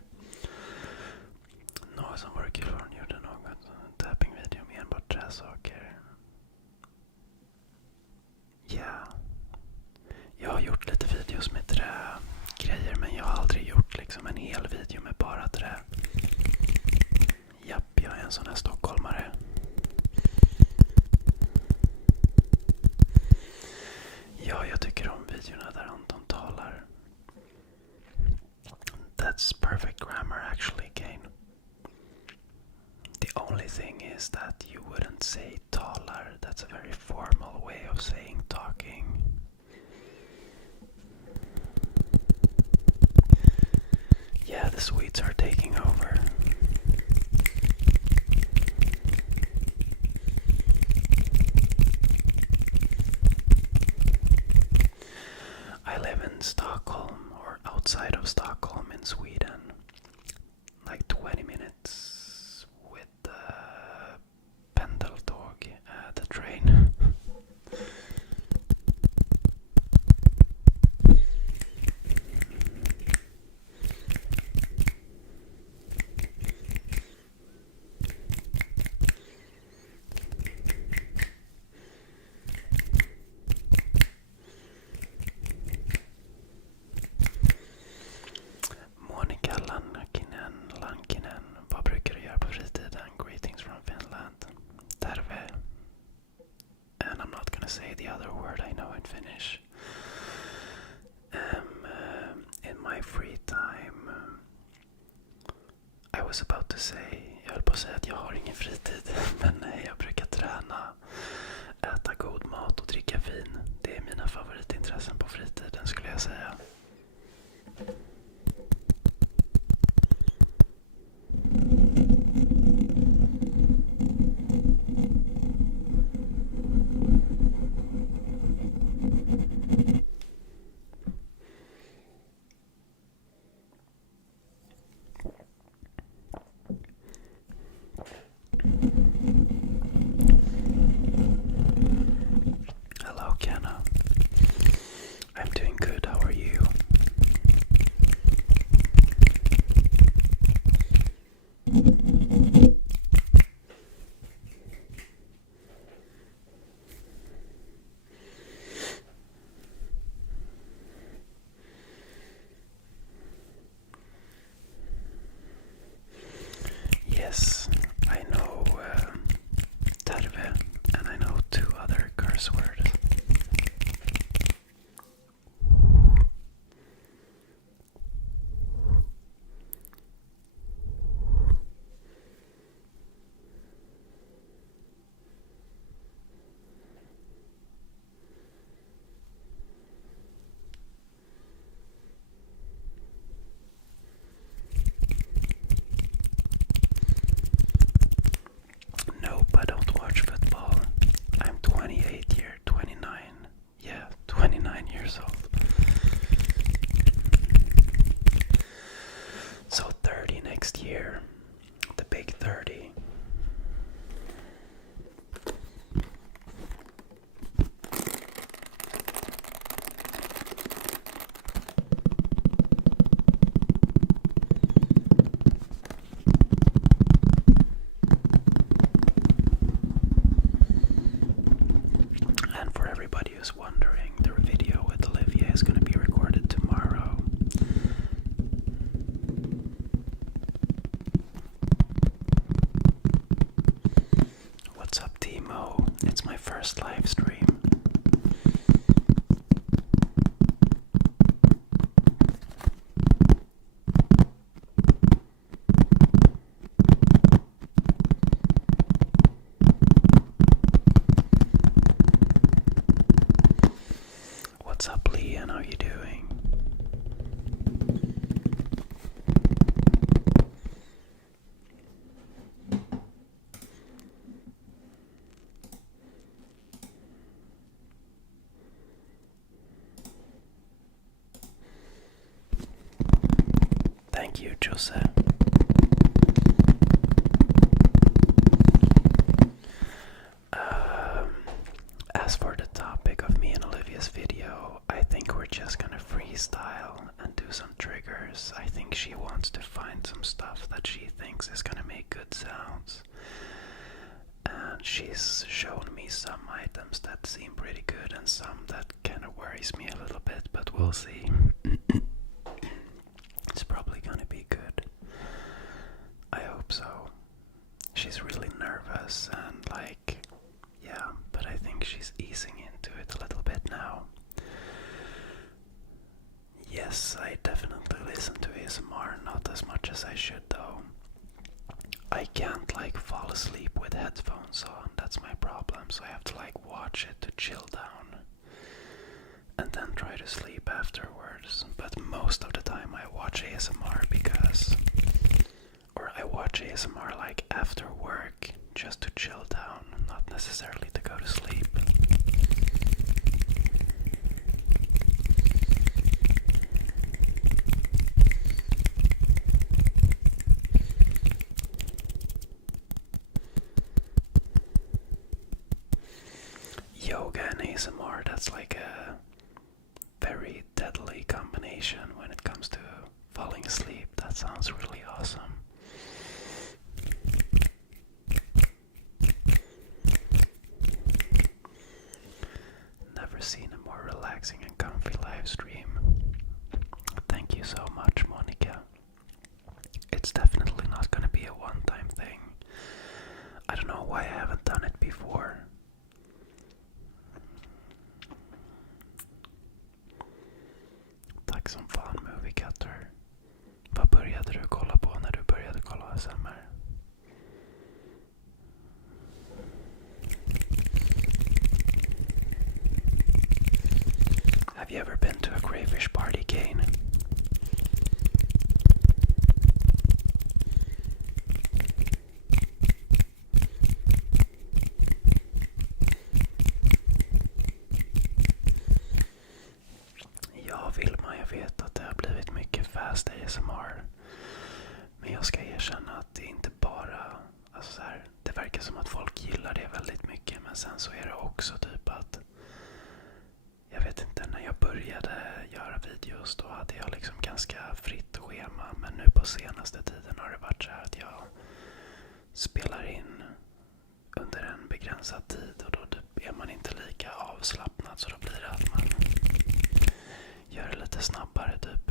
Något som vore kul om hon gjorde någon tapping-video med enbart träsaker. Ja. Jag har gjort lite videos med trägrejer, men jag har aldrig gjort liksom en hel video med bara trä. Japp, jag är en sån här stockholmare. Ja, jag tycker om videorna där Anton talar. That's perfect grammar actually, Kane. The only thing is that you wouldn't say talar. That's a very formal way of saying talking. Yeah, the Swedes are taking over. I live in Stockholm, or outside of Stockholm in Sweden. Like 20 minutes with the pendeltåg, the train. Lankinen, vad brukar du göra på fritiden? Greetings from Finland. Terve. And I'm not gonna say the other word I know in Finnish. In my free time, I was about to say, jag höll på att säga att jag har ingen fritid, men nej, jag brukar träna, äta god mat och dricka vin. Det är mina favoritintressen på fritiden, skulle jag säga. Hello, Kenna. I'm doing good. How are you? Yes, I know Terve, and I know 2 other curse words. Nope, I don't watch football. I'm 29 years old. So 30 next year. The big 30. And for everybody who's wondering, the video with Olivia is going to be recorded tomorrow. What's up, Timo? It's my first live stream. What's up, Leon? How you doing? Thank you, Jose. some stuff that she thinks is gonna make good sounds. And she's shown me some items that seem pretty good and some that kind of worries me a little bit, but we'll see. It's probably gonna be good. I hope so. She's really nervous and yeah, but I think she's easing into it a little bit now. Yes, I definitely listen to ASMR, not as much as I should though. I can't fall asleep with headphones on, that's my problem, so I have to watch it to chill down and then try to sleep afterwards. But most of the time I watch ASMR I watch ASMR after work just to chill down, not necessarily to go to sleep. Yoga and ASMR, that's a very deadly combination when it comes to falling asleep. That sounds really awesome. Never seen a more relaxing and comfy live stream. Thank you so much, Monica. It's definitely not gonna be a one-time thing. I don't know why I haven't done it before. Tack som fan, Movie Cutter. Vad började du kolla på när du började kolla ASMR? Have you ever been to a crayfish party, Kane? Ja, Vilma, jag vet att det har blivit mycket fast ASMR. Men jag ska erkänna att det inte bara... det verkar som att folk gillar det väldigt mycket, men sen så är det också typ att... Jag vet inte, när jag började göra videos då hade jag ganska fritt schema, men nu på senaste tiden har det varit så här att jag spelar in under en begränsad tid och då är man inte lika avslappnad, så då blir det att man gör det lite snabbare typ.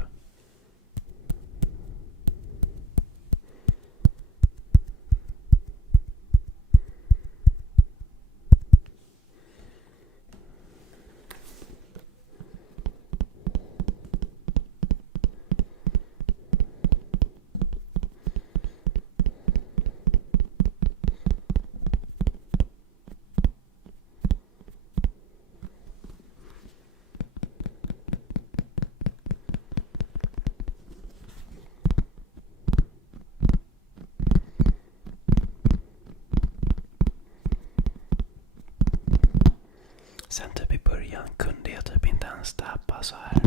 Sen typ i början kunde jag typ inte ens tappa så här.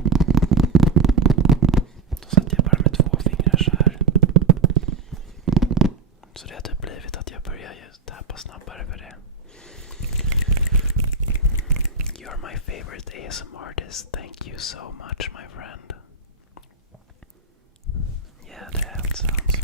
Då satt jag bara med 2 fingrar så här. Så det har typ blivit att jag börjar just tappa snabbare för det. You're my favorite ASMR artist. Thank you so much, my friend. Yeah, that sounds...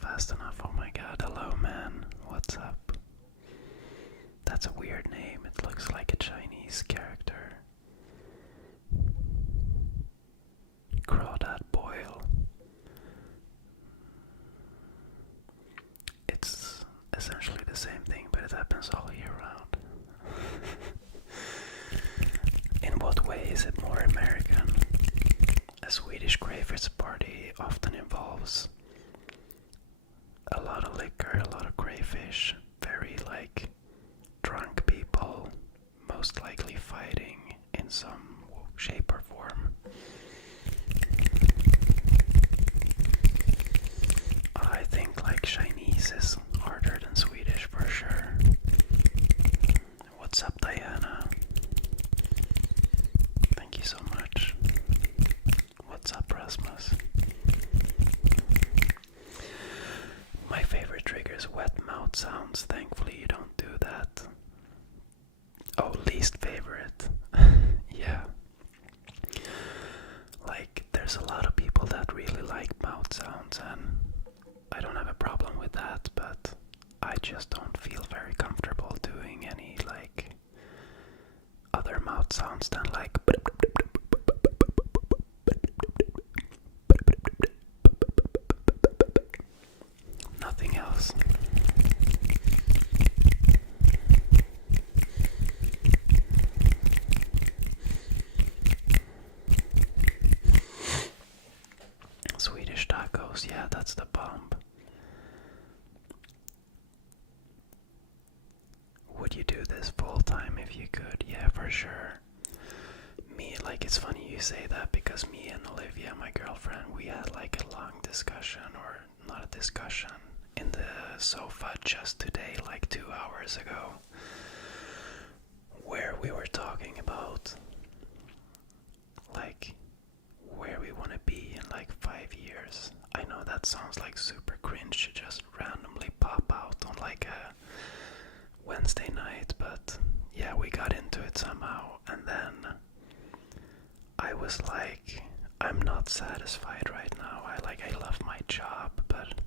Fast enough. Oh my god, hello man, what's up? That's a weird name, it looks like a Chinese character. Crawdad Boyle. It's essentially the same thing, but it happens all year round. In what way is it more American? A Swedish crayfish party often involves a lot of liquor, a lot of crayfish, very drunk people, most likely fighting in some shape or form. I think Chinese is harder than Swedish for sure. What's up, Diana? Thank you so much. What's up, Rasmus? My favorite trigger is wet mouth sounds. Thankfully you don't do that. least favorite. Yeah. Like, there's a lot of people that really like mouth sounds, and I don't have a problem with that, but I just don't feel very comfortable doing any, like, other mouth sounds than, like, nothing else. Swedish tacos, yeah, that's the bomb. Would you do this full time if you could? Yeah, for sure. Me, like, it's funny you say that, because me and Olivia, my girlfriend, we had like a long discussion, or not a discussion, in the sofa just today, like 2 hours ago, where we were talking about like where we want to be in like 5 years. I know that sounds like super cringe to just randomly pop out on like a Wednesday night, but yeah, we got into it somehow, and then I was like, I'm not satisfied right now. I love my job, but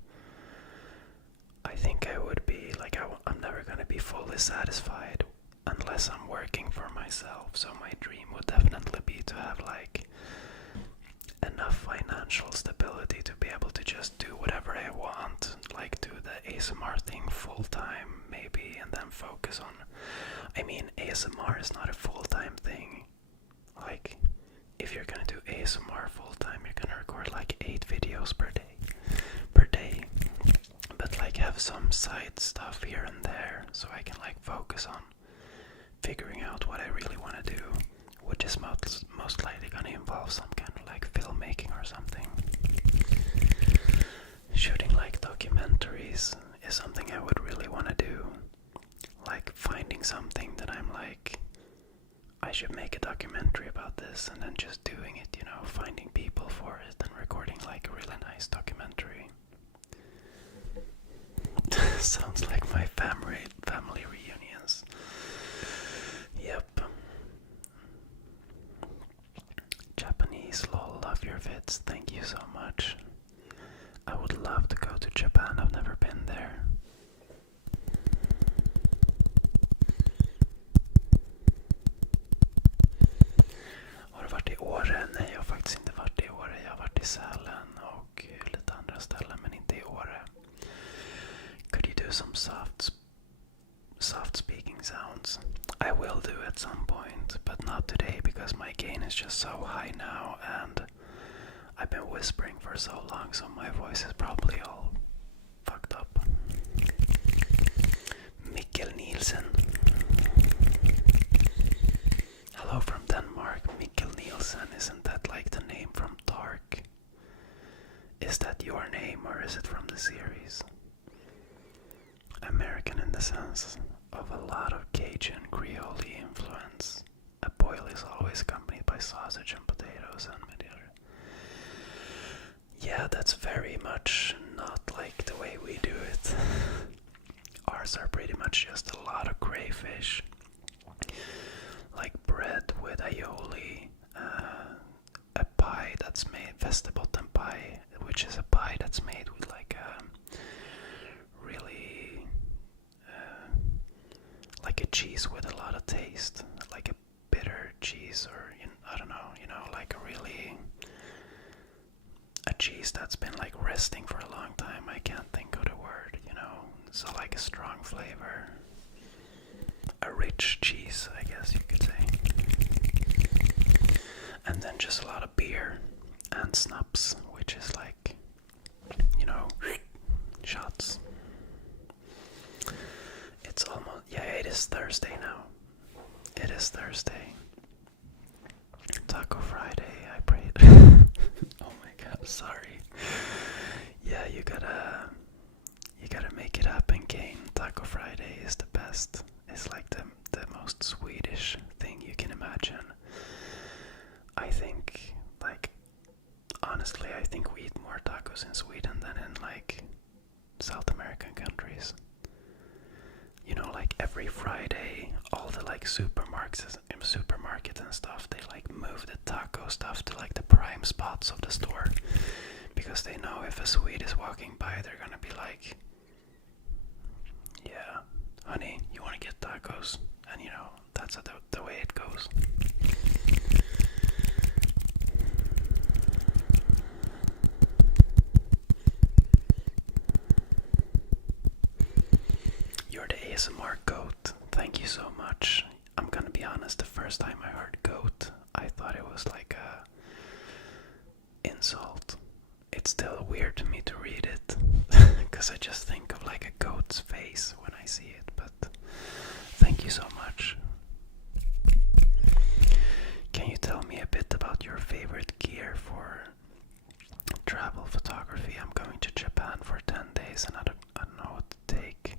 I think I would be like, I'm never gonna be fully satisfied unless I'm working for myself. So my dream would definitely be to have like enough financial stability to be able to just do whatever I want, like do the ASMR thing full time maybe, and then focus on, I mean, ASMR is not a full-time thing. Like, if you're gonna do ASMR full time, you're gonna record like 8 videos per day, but like have some side stuff here and there, so I can like focus on figuring out what I really want to do, which is most likely gonna involve some kind of like filmmaking or something. Shooting like documentaries is something I would really want to do, like finding something that I'm like, I should make a documentary about this, and then just doing it, you know, finding people for it and recording like a really nice documentary. Sounds like my family reunions. Yep. Japanese, lol, love your vids, thank you so much. I would love to go to Japan, I've never been there. Har du varit i Åre? Nej, jag har faktiskt inte varit i Åre. Jag har varit i Sälen och lite andra ställen, men inte i Åre. Could you do some soft speaking sounds? I will do at some point, but not today because my gain is just so high now, and I've been whispering for so long, so my voice is probably all fucked up. Mikkel Nielsen. Hello from Denmark, Mikkel Nielsen. Isn't that like the name from Dark? Is that your name, or is it from the series? American in the sense of a lot of Cajun Creole influence. A boil is always accompanied by sausage and potatoes and mediocre. Yeah, that's very much not like the way we do it. Ours are pretty much just a lot of crayfish, like bread with aioli, a pie that's made, Västerbotten pie, which is a pie that's made with like a really like a cheese with a lot of taste, like a bitter cheese, or I don't know, you know, like a really a cheese that's been like resting for a long time. I can't think of the word, you know, so like a strong flavor, a rich cheese, I guess you could say. And then just a lot of beer and snaps, which is like, you know, shots. It's almost, yeah, it is Thursday now. It is Thursday. Taco Friday, I prayed. Oh my god, sorry. Yeah, you gotta make it happen, Kane. Taco Friday is the best. It's like the most Swedish thing you can imagine. I think, like, honestly, I think we eat more tacos in Sweden than in like South American countries. You know, like every Friday, all the like supermarkets in supermarkets and stuff, they like move the taco stuff to like the prime spots of the store, because they know if a Swede is walking by, they're gonna be like, yeah, honey, you want to get tacos? And you know, that's the way it goes. You're the ASMR goat. Thank you so much. I'm gonna be honest, the first time I heard goat, I thought it was like a insult. It's still weird to me to read it, because I just think of like a goat's face when I see it, but thank you so much. Can you tell me a bit about your favorite gear for travel photography? I'm going to Japan for 10 days and I don't know what to take.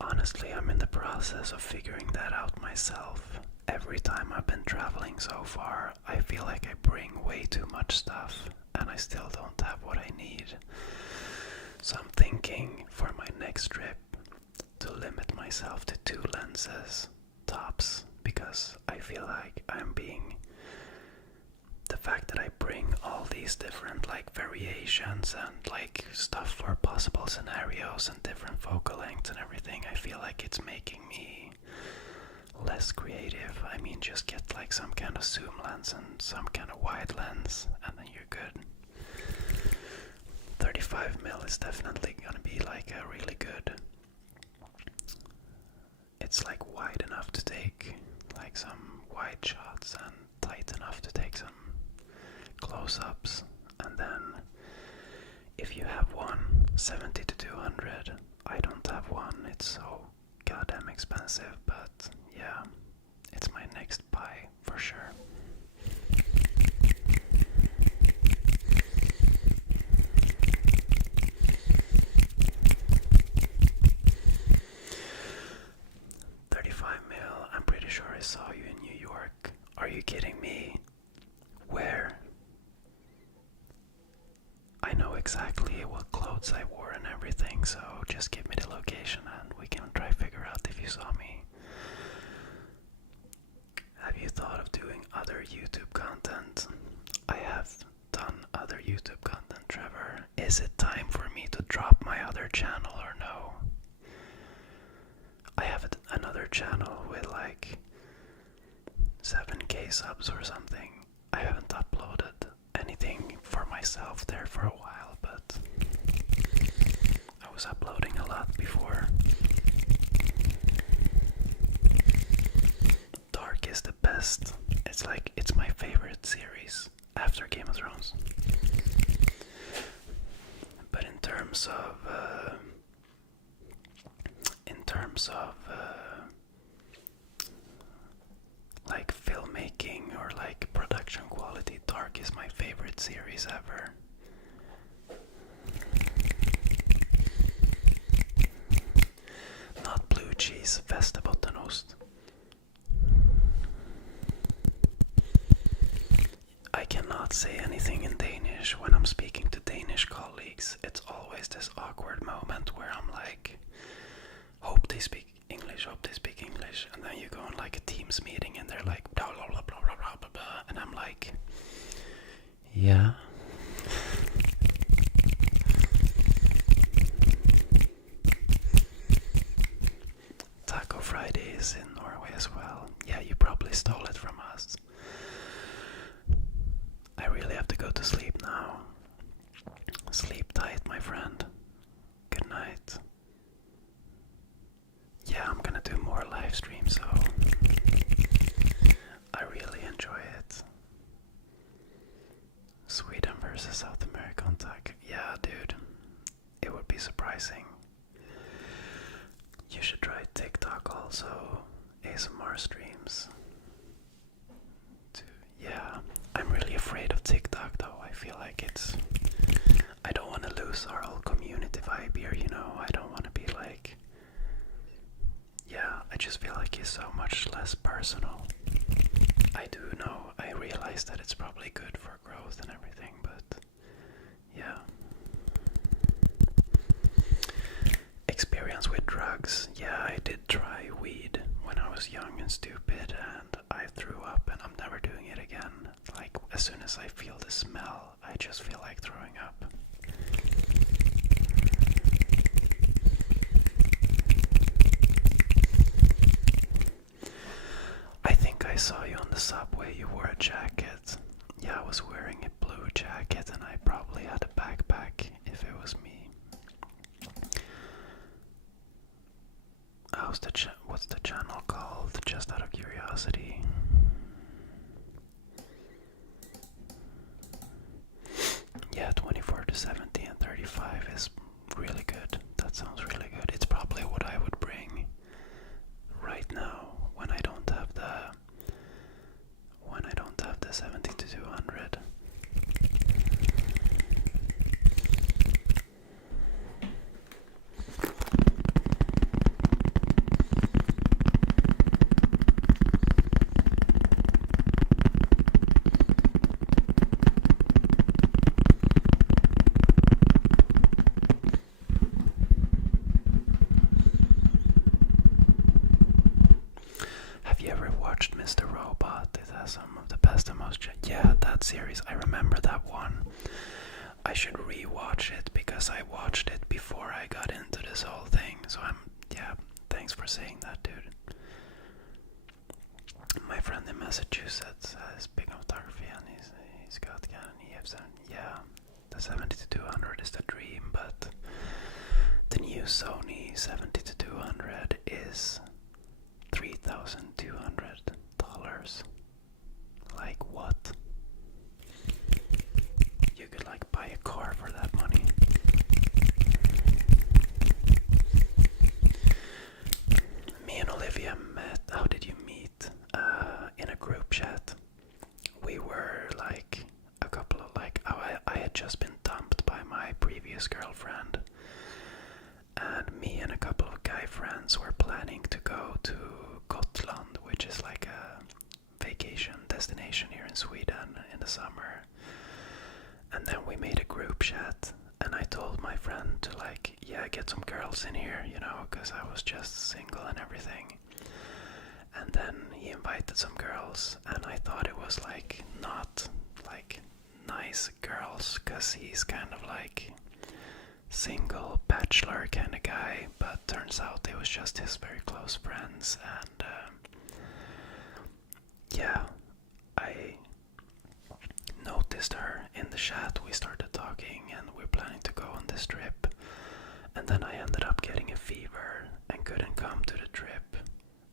Honestly, I'm in the process of figuring that out myself. Every time I've been traveling so far, I feel like I bring way too much stuff and I still don't have what I need. So I'm thinking for my next trip to limit myself to 2 lenses, tops, because I feel like the fact that I bring all these different like variations and like stuff for possible scenarios and different focal lengths and everything, I feel like it's making me less creative. I mean, just get like some kind of zoom lens and some kind of wide lens and then you're good. 35mm is definitely gonna be like a really good, it's like wide enough to take like some wide shots and tight enough to take some close-ups. And then if you have one 70 to 200, I don't have one, it's so goddamn expensive, but yeah, it's my next buy for sure. I'm pretty sure I saw you in New York. Are you kidding me? Where? I know exactly what clothes I wore and everything, so just give me the location and we can try figure out if you saw me. Have you thought of doing other YouTube content? I have done other YouTube content, Trevor. Is it time for me to drop my other channel or no? I have another channel with like 7k subs or something. I haven't uploaded anything for myself there for a while, but I was uploading a lot before. Dark is the best. It's my favorite series after Game of Thrones. But in terms of like filmmaking or like production quality, Dark is my favorite series ever. Not blue cheese, Västerbottenost. I cannot say anything in Danish when I'm speaking to Danish colleagues. It's always this awkward moment where I'm like, hope they speak English, and then you go on like a Teams meeting and they're like blah blah blah blah blah blah blah, blah. And I'm like, yeah. Taco Friday is in Norway as well. Yeah, you probably stole it from us. I really have to go to sleep now. Sleep tight, my friend. Good night. Yeah, I'm gonna do more live streams, so I really enjoy it. Sweden versus South America on tag. Yeah, dude, it would be surprising. You should try TikTok also. ASMR streams. Yeah, I'm really afraid of TikTok though. I feel like I don't want to lose our whole community vibe here, you know. I don't want to be like, yeah, I just feel like it's so much less personal. I do know, I realize that it's probably good for growth and everything, but yeah. Experience with drugs. Yeah, I did try weed when I was was young and stupid and I threw up, and I'm never doing it again. Like, as soon as I feel the smell, I just feel like throwing up. I think I saw you on the subway. You wore a jacket. Yeah, I was wearing a blue jacket and I probably had a backpack if it was me. What's the channel called? Just out of curiosity. Yeah, 24 to 70 and 35 is really good. That sounds really good. It's probably what I would bring right now when I don't have the 70 to 200. Have you ever watched Mr. Robot? It has some of the best and most... Yeah, that series, I remember that one. I should rewatch it because I watched it before I got into this whole thing. So yeah, thanks for saying that, dude. My friend in Massachusetts is big on photography and he's got Canon EF7. Yeah, the 70 to 200 is the dream, but the new Sony 70 to 200 is $3,200. Like what? You could like buy a car for that money. Me and Olivia met. How did you meet? In a group chat. We were like a couple of I had just been dumped by my previous girlfriend, and me and a couple of guy friends were planning to go to Gotland, which is like a vacation destination here in Sweden in the summer. And then we made a group chat, and I told my friend to like, yeah, get some girls in here, you know, because I was just single and everything. And then he invited some girls, and I thought it was like not like nice girls, because he's kind of like single bachelor kind of guy, but turns out it was just his very close friends. And yeah, I noticed her in the chat. We started talking and we're planning to go on this trip, and then I ended up getting a fever and couldn't come to the trip,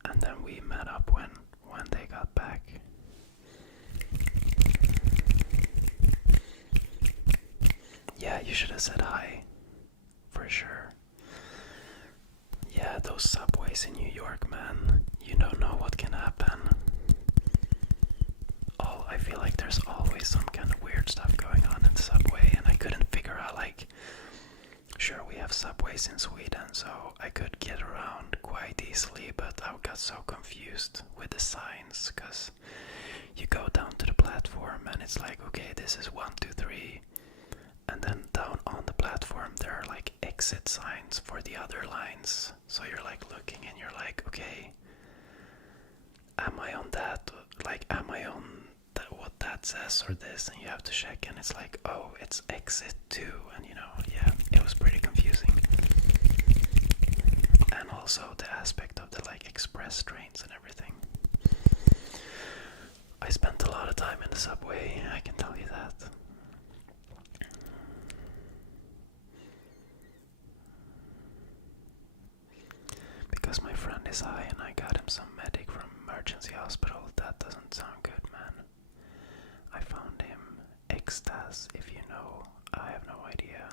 and then we met up when they got back. Yeah, you should have said hi for sure. Yeah, those subways in New York, man, you don't know what can happen. I feel like there's always some kind of weird stuff going on in the subway, and I couldn't figure out, like, sure, we have subways in Sweden, so I could get around quite easily, but I got so confused with the signs, because you go down to the platform and it's like, okay, this is 1, 2, 3, and then down on the platform there are like exit signs for the other lines, so you're like looking and you're like, okay, am I on that, like, am I on what that says or this, and you have to check, and it's like, oh, it's exit 2, and you know, yeah, it was pretty confusing. And also the aspect of the like express trains and everything. I spent a lot of time in the subway, I can tell you that. Because my friend is high and I got him some medic from emergency hospital. That doesn't sound good, man. I found him ecstasy, if you know. I have no idea.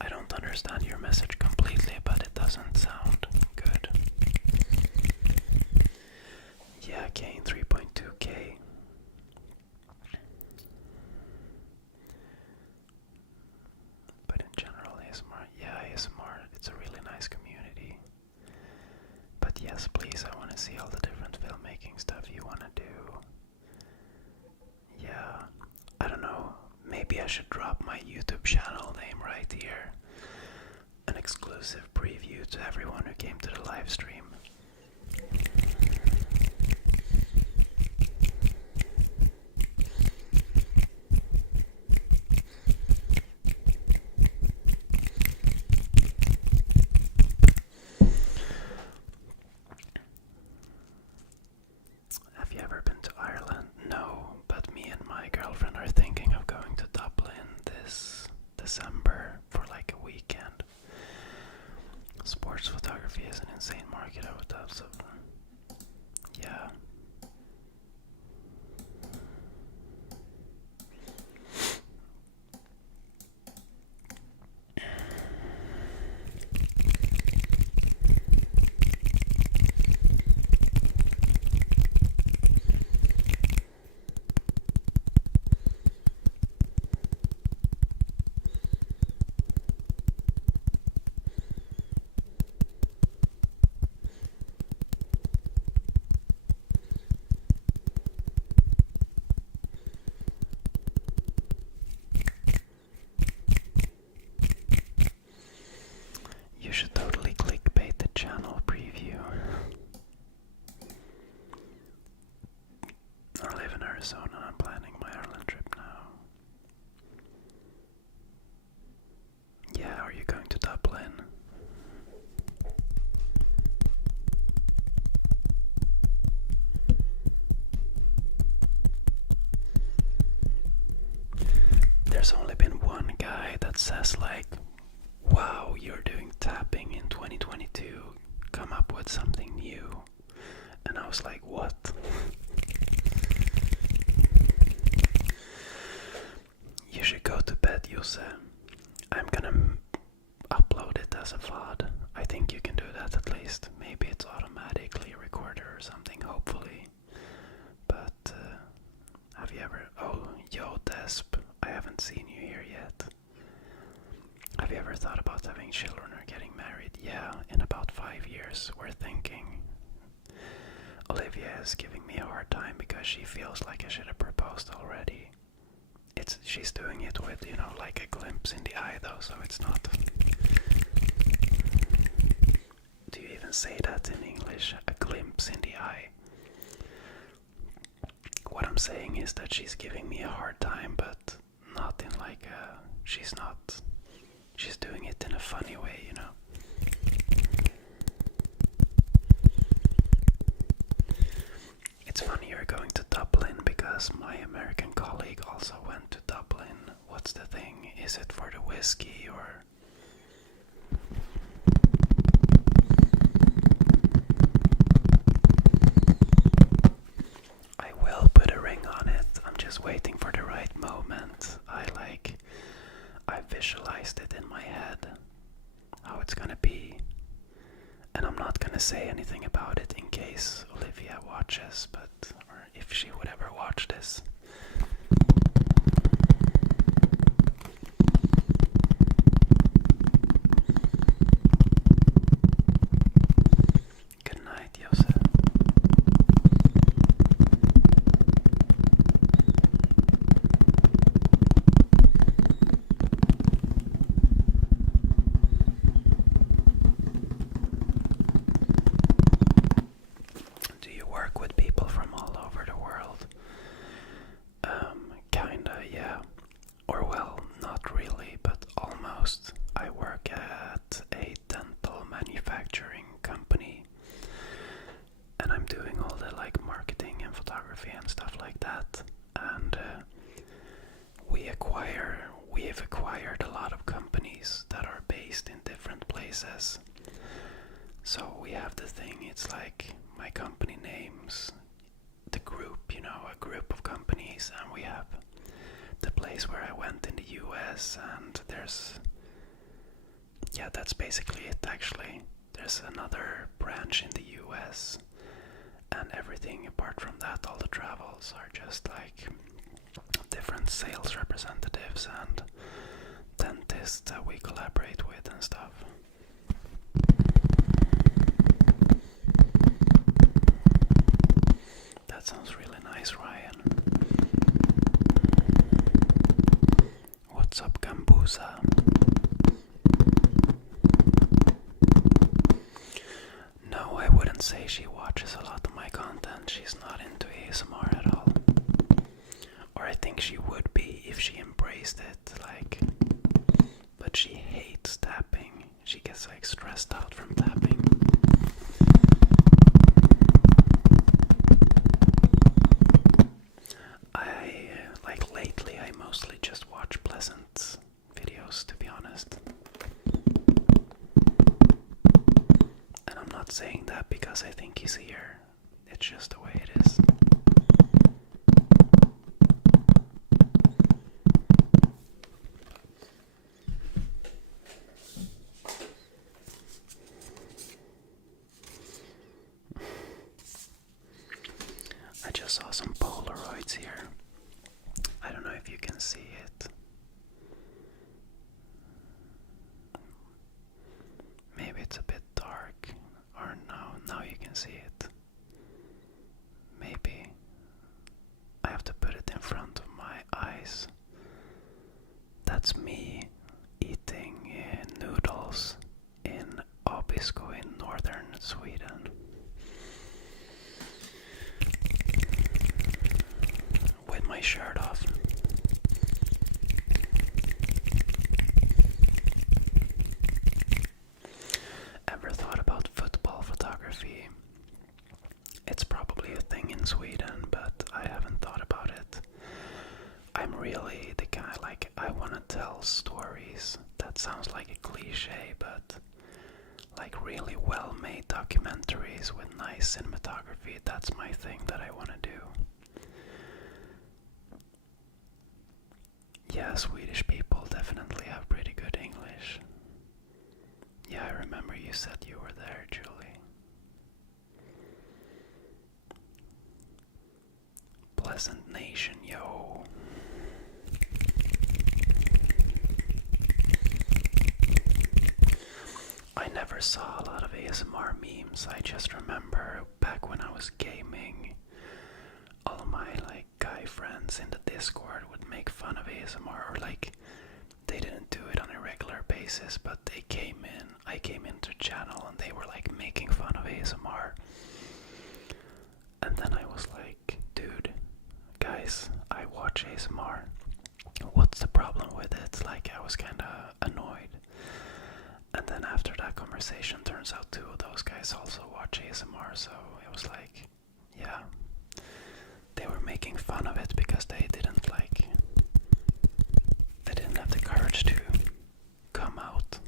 I don't understand your message completely, but it doesn't sound good. Yeah, gain 3.2k. But in general, ASMR, yeah, ASMR, it's a really nice community. But yes, please, I want to see all the different filmmaking stuff you want to do. Yeah, I don't know, maybe I should drop my YouTube channel name right here. an exclusive preview to everyone who came to the live stream. Have you ever been to Ireland? No, but me and my girlfriend are thinking of going to Dublin this December for like a weekend. Sports photography is an insane market, I would have, so yeah. You should totally clickbait the channel preview. I live in Arizona and I'm planning my Ireland trip now. Yeah, are you going to Dublin? There's only been one guy that says like, wow, you're doing tapping in 2022, come up with something new. And I was like, what? You should go to bed, Jose. I'm gonna upload it as a VOD. I think you can do that at least. Maybe it's automatically recorded or something, hopefully. But have you ever... Oh, yo, Desp, I haven't seen you here yet. Have you ever thought about having children or getting married? Yeah, in about 5 years, we're thinking. Olivia is giving me a hard time because she feels like I should have proposed already. She's doing it with, you know, like a glimpse in the eye though, so it's not... Do you even say that in English? A glimpse in the eye? What I'm saying is that she's giving me a hard time, but not in like a... She's doing it in a funny way, you know. It's funny you're going to Dublin because my American colleague also went to Dublin. What's the thing? Is it for the whiskey or... I will put a ring on it. I'm just waiting for the right moment. I visualized it in my head, how it's gonna be. And I'm not gonna say anything about it in case Olivia watches, or if she would ever watch this. Good night, Josef. I work at a dental manufacturing company and I'm doing all the like marketing and photography and stuff like that, and we've acquired a lot of companies that are based in different places. So we have the thing, it's like my company names the group, you know, a group of companies, and we have the place where I went in the US, and that's basically it actually. There's another branch in the US, and everything apart from that, all the travels are just like different sales representatives and dentists that we collaborate with and stuff. That sounds really nice, Ryan. What's up, Gambusa? wouldn't say she watches a lot of my content. She's not into ASMR at all. Or I think she would be if she embraced it, like, but she hates tapping. She gets like stressed out from tapping. Like lately I mostly just watch Pleasant videos, to be honest. And I'm not saying that because I think he's here. It's just the way it is. I just saw some Polaroids here. I don't know if you can see it. Maybe it's a bit dark. Or no, now you can see it. Maybe. I have to put it in front of my eyes. That's me eating noodles in Abisko in northern Sweden. With my shirt off. Ever thought about football photography? It's probably a thing in Sweden, but I haven't thought about it. I'm really the guy, like, I want to tell stories. That sounds like a cliche, but like really well-made documentaries with nice cinematography, that's my thing that I want to do. Yeah, Swedish people definitely have pretty good English. Yeah, I remember you said you were there, Julie. Pleasant nation, yo. I never saw a lot of ASMR memes. I just remember back when I was gaming, all my like guy friends in the Discord would make fun of ASMR, or like they didn't do it on a regular basis, but they came in. I came into channel and they were like making fun of ASMR. And then I was like, dude, guys, I watch ASMR. What's the problem with it? Like, I was kind of annoyed. And then after that conversation, turns out two of those guys also watch ASMR, so it was like, yeah, they were making fun of it because they didn't have the courage to come out.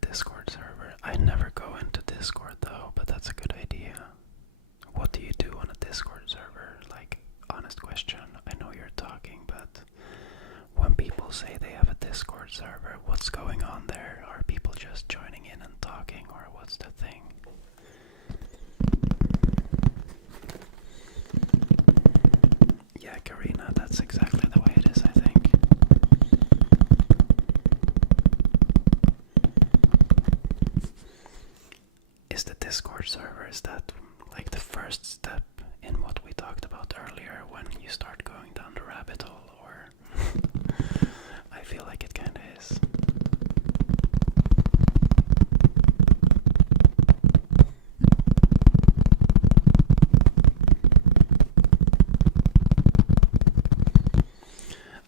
Discord server. I never go into Discord though, but that's a good idea. What do you do on a Discord server? Like, honest question. I know you're talking, but when people say they have a Discord server, what's going on there? Are people just joining in and talking, or what's the thing? Yeah, Karina, that's exactly the way it is, I think. first step in what we talked about earlier when you start going down the rabbit hole, or I feel like it kinda is.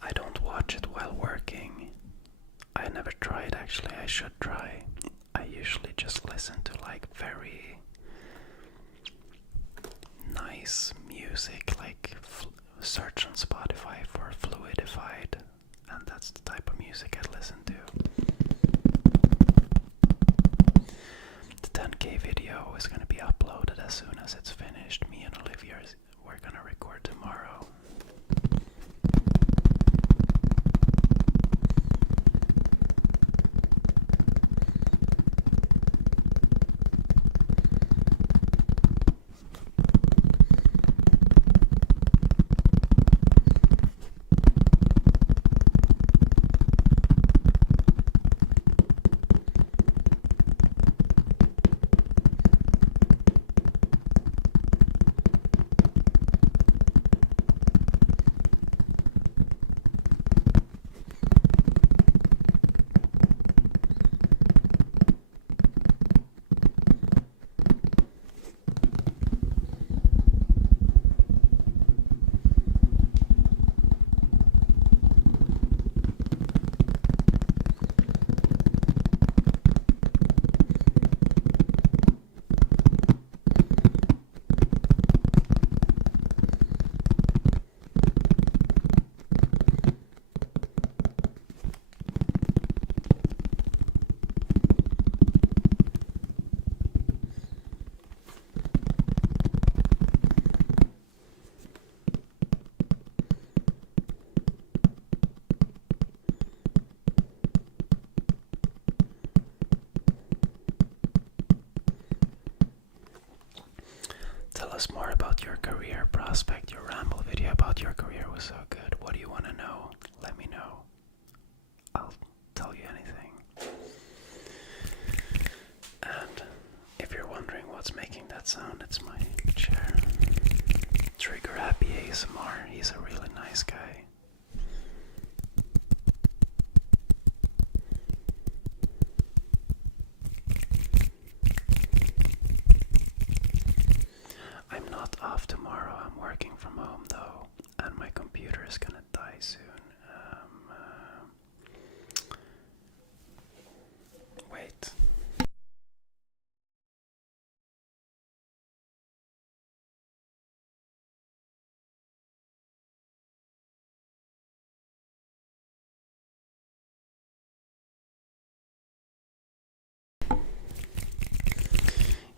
I don't watch it while working. I never tried actually, I should try. I usually just listen to like very nice music, like search on Spotify for fluidified, and that's the type of music I listen to. The 10K video is going to be uploaded as soon as it's finished. Me and Olivia, we're going to record tomorrow. Tell us more about your career prospect. Your ramble video about your career was so good. What do you want to know? Let me know. I'll tell you anything. And if you're wondering what's making that sound, it's my chair. Trigger Happy ASMR. He's a really nice guy. I'm not off tomorrow, I'm working from home though, and my computer is gonna die soon. Wait.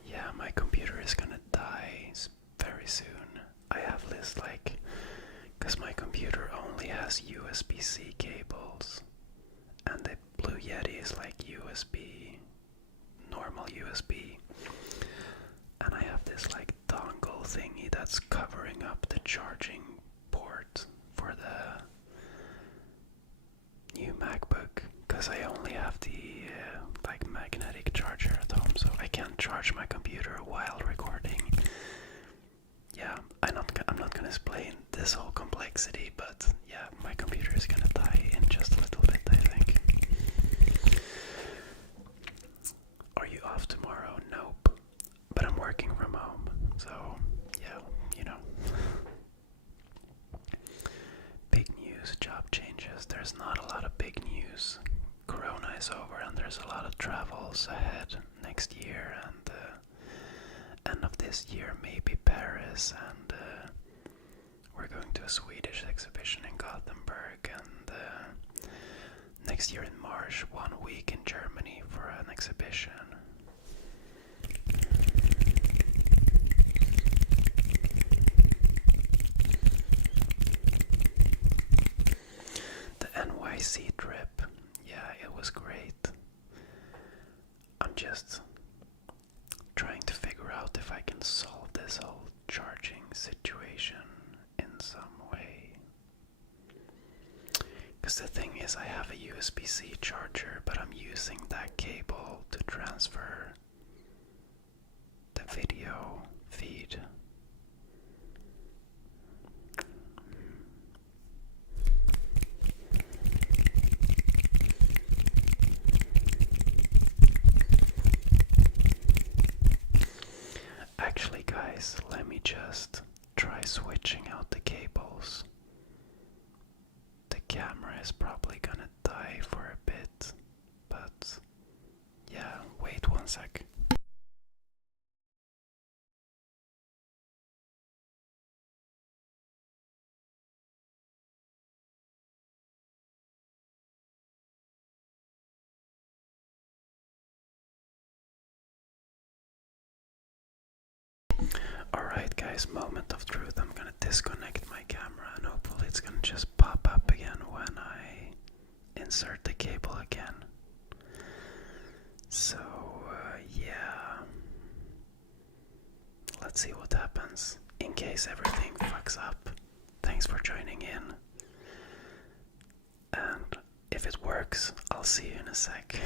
Yeah, my computer is gonna die very soon. I have this like, because my computer only has USB-C cables, and the Blue Yeti is like USB, normal USB, and I have this like dongle thingy that's covering up the charging port for the new MacBook, because I only have the like magnetic charger at home, so I can't charge my computer while recording. Yeah, I'm not gonna explain this whole complexity, but yeah, my computer is gonna die in just a little bit, I think. Are you off tomorrow? Nope. But I'm working from home, so yeah, you know. Big news, job changes. There's not a lot of big news. Corona is over and there's a lot of travels ahead next year, and end of this year maybe Paris, and we're going to a Swedish exhibition in Gothenburg, and next year in March 1 week in Germany for an exhibition. The NYC trip, yeah, it was great. I'm just trying to figure out if I can solve this whole charging situation in some way. Because the thing is, I have a USB-C charger, but I'm using that cable to transfer the video feed just try switching out the cables. The camera is probably gonna die for a bit, but yeah, wait one sec. Alright guys, moment of truth. I'm gonna disconnect my camera and hopefully it's gonna just pop up again when I insert the cable again. So, yeah. Let's see what happens. In case everything fucks up, thanks for joining in. And if it works, I'll see you in a sec.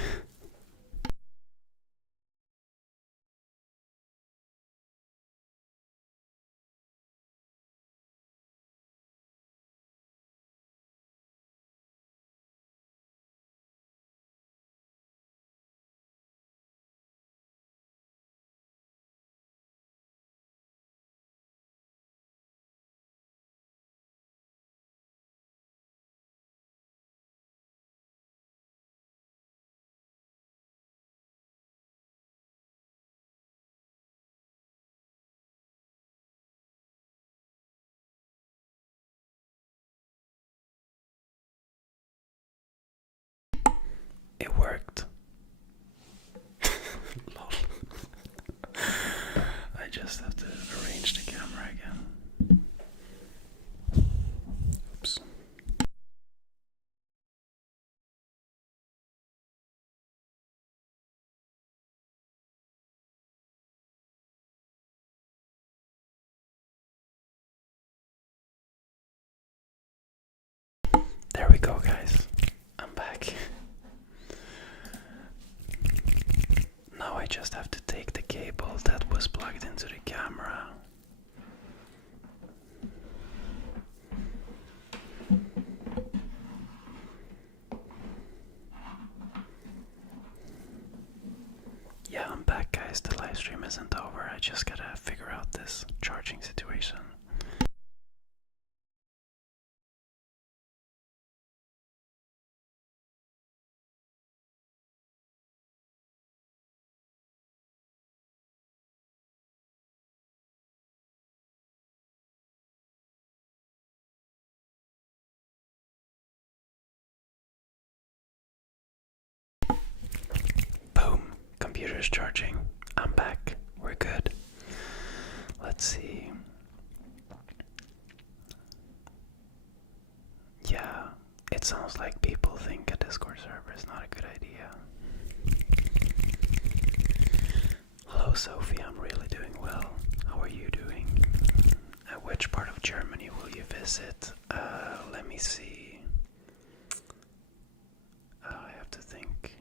It worked. Lol. I just have to arrange the camera again. Oops. There we go, guys. I'm back. Now I just have to take the cable that was plugged into the camera. Yeah, I'm back, guys. The live stream isn't over. I just gotta figure out this charging situation. Boom. Computer's charging. I'm back. We're good. Let's see. Yeah, it sounds like people think a Discord server is not a good idea. Hello Sophie, I'm really doing well. How are you doing? Which part of Germany will you visit? Let me see. I have to think.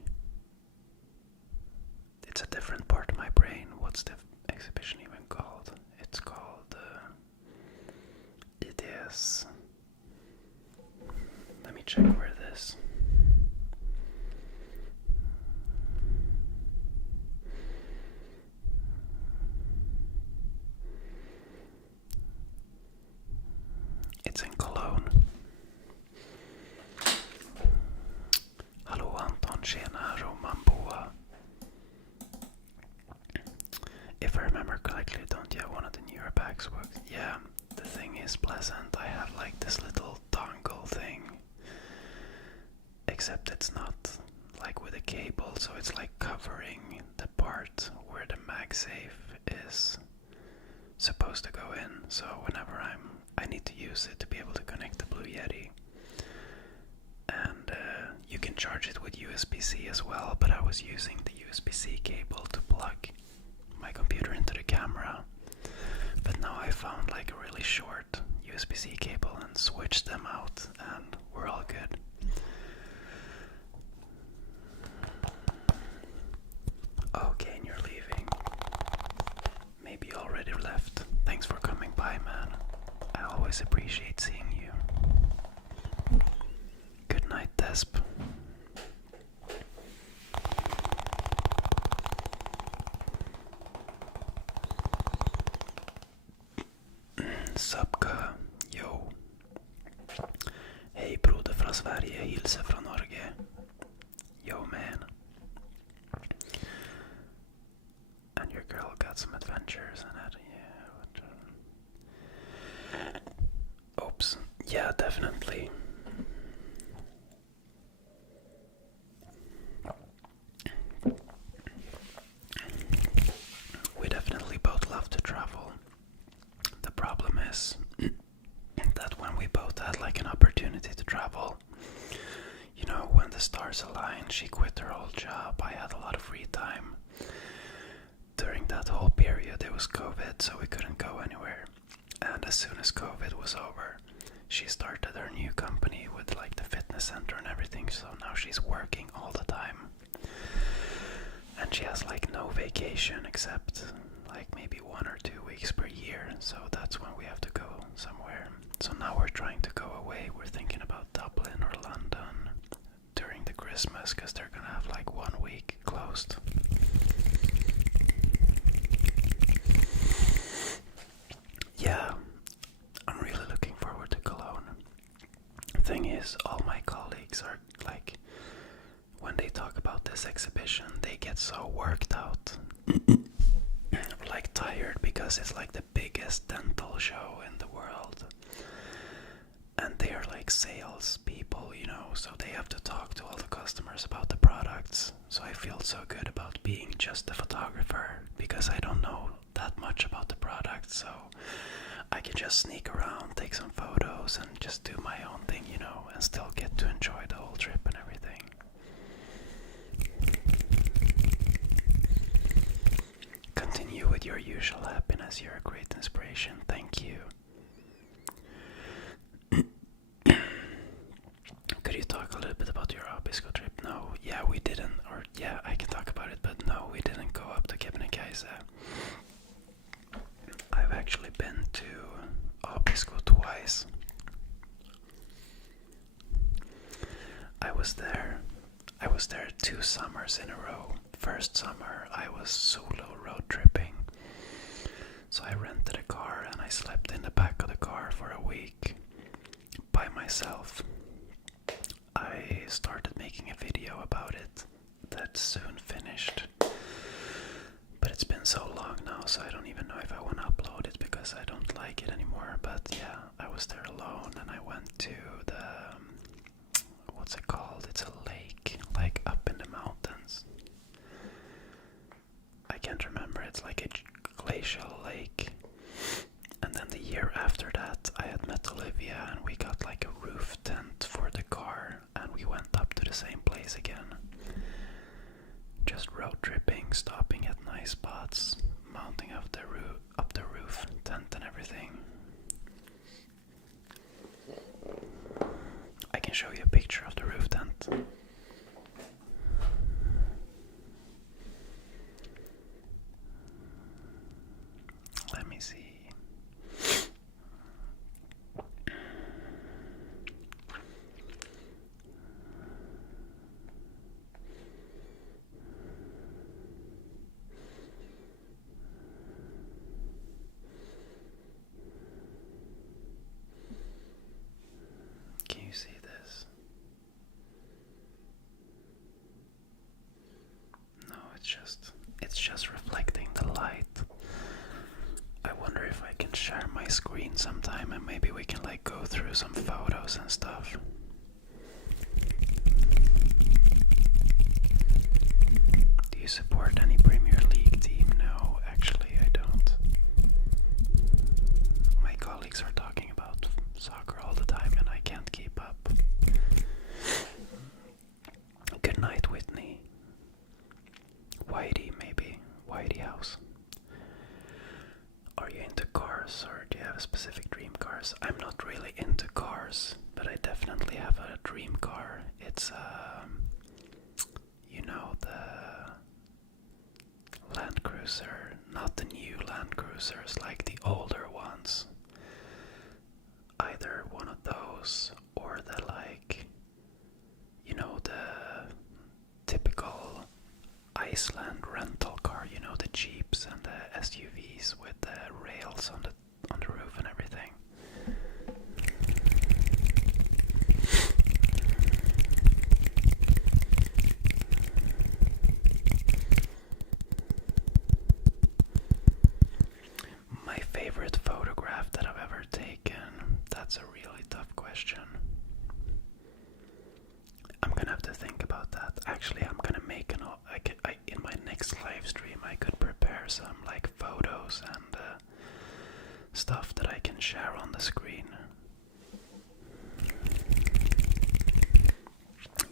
It's a different part of my brain. What's the exhibition even called? It's called... it is... Let me check where it is. It's in Cologne. Hello Anton, tjena, Romanboa. If I remember correctly, don't you have one of the newer packs? Yeah, the thing is pleasant. I have like this little dongle thing. Except it's not like with a cable, so it's like covering the part where the MagSafe is supposed to go in. So whenever I need to use it to be able to connect the Blue Yeti. And you can charge it with USB-C as well, but I was using the USB-C cable to plug my computer into the camera. But now I found like a really short USB-C cable and switched them out, and we're all good. Okay, and you're leaving. Maybe you already left. Thanks for coming by, man. I always appreciate seeing you. Good night, Desp. Subka, yo. Hej broder från Sverige, hilse från Norge. Yo man. And your girl got some adventures in it, yeah. Oops, yeah, definitely. We definitely both love to travel. The problem is that when we both had like an opportunity to travel, you know, when the stars aligned, she quit her old job, I had a lot of free time. During that whole period it was COVID, so we couldn't go anywhere. And as soon as COVID was over, she started her new company with like the fitness center and everything, so now she's working all the time. And she has like no vacation except like maybe 1 or 2 weeks per year, so that's when we have to go somewhere. So now we're trying to go away. We're thinking about Dublin or London during the Christmas, because they're gonna have like 1 week closed. Yeah, I'm really looking forward to Cologne. Thing is, all my colleagues are like, when they talk about this exhibition, they get so worked out. Like tired, because it's like the biggest dental show in the world. And they are like sales people, you know, so they have to talk to all the customers about the products. So I feel so good about being just a photographer, because I don't know that much about the product, so I can just sneak around, take some photos, and just do my own thing, you know, and still get to enjoy the whole trip and everything. Continue with your usual happiness. You're a great inspiration. Thank you. Could you talk a little bit about your Abisko trip? No, yeah, we didn't. Or yeah, I can talk about it, but no, we didn't go up to Kebnekaise. I've actually been to Abisko twice. I was there 2 summers in a row. First summer I was solo road tripping. So I rented a car and I slept in the back of the car for a week by myself. I started making a video about it that soon finished. But it's been so long now, so I don't even know if I want to upload it because I don't like it anymore. But yeah, I was there alone and I went to the, what's it called? It's a lake, like up in the mountains. I can't remember, it's like a glacial lake. And then the year after that, I had met Olivia and we got like a roof tent for the car and we went up to the same place again. Just road tripping, stopping at nice spots, mounting up the roof, tent and everything. I can show you a picture of the roof tent. Let me see. Can you see this? No, it's just reflecting the light. I wonder if I can share my screen sometime and maybe we can like go through some photos and stuff. Do you support any Premier League team? No, actually I don't. My colleagues are talking about soccer all the time and I can't keep up. Good night, Whitney. Whitey, maybe. Whitey House. Are you into cars, or do you have a specific dream cars? I'm not really into cars, but I definitely have a dream car. It's, you know, the Land Cruiser, not the new Land Cruisers, like the older ones. Either one of those, or the like, you know, the typical Iceland rental car, you know, the Jeeps and the SUVs with the rails on the roof and everything. Actually, I'm gonna make in my next live stream I could prepare some like photos and stuff that I can share on the screen.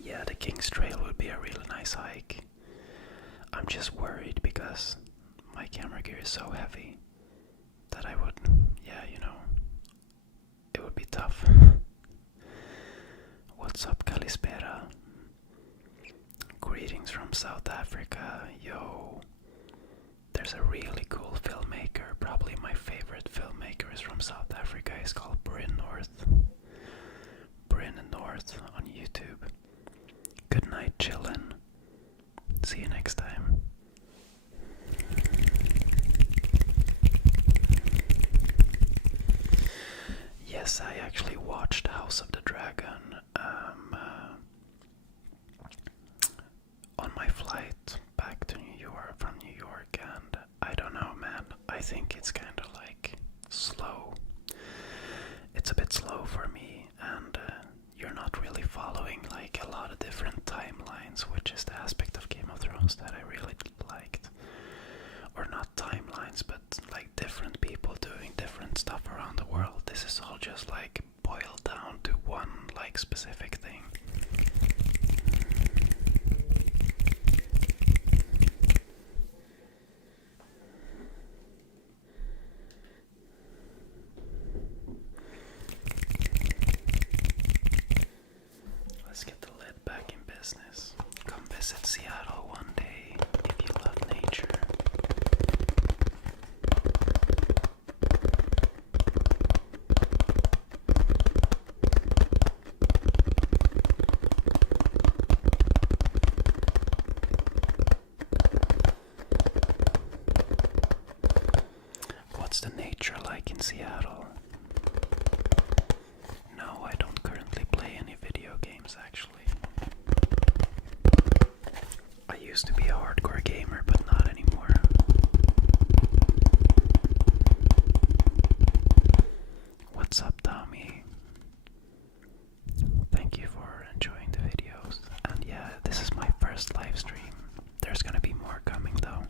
Yeah, the King's Trail would be a really nice hike. I'm just worried because my camera gear is so heavy that I would, it would be tough. What's up, Kalispera? Greetings from South Africa. Yo, there's a really cool filmmaker. Probably my favorite filmmaker is from South Africa. He's called Bryn North. Bryn North on YouTube. Good night, chillin'. See you next time. Yes, I actually watched House of the Dragon on my flight back to New York from New York, and I don't know, man. I think it's kind of like slow. It's a bit slow for me, and you're not really following like a lot of different timelines, which is the aspect of Game of Thrones that I really liked. Or not timelines, but like different people doing different stuff around the world. This is all just like boiled down to one like specific thing. Let's get the lid back in business. Come visit Seattle one day if you love nature. What's the nature like in Seattle? No, I don't currently play any video games actually. I used to be a hardcore gamer, but not anymore. What's up, Tommy? Thank you for enjoying the videos. And yeah, this is my first live stream. There's gonna be more coming though.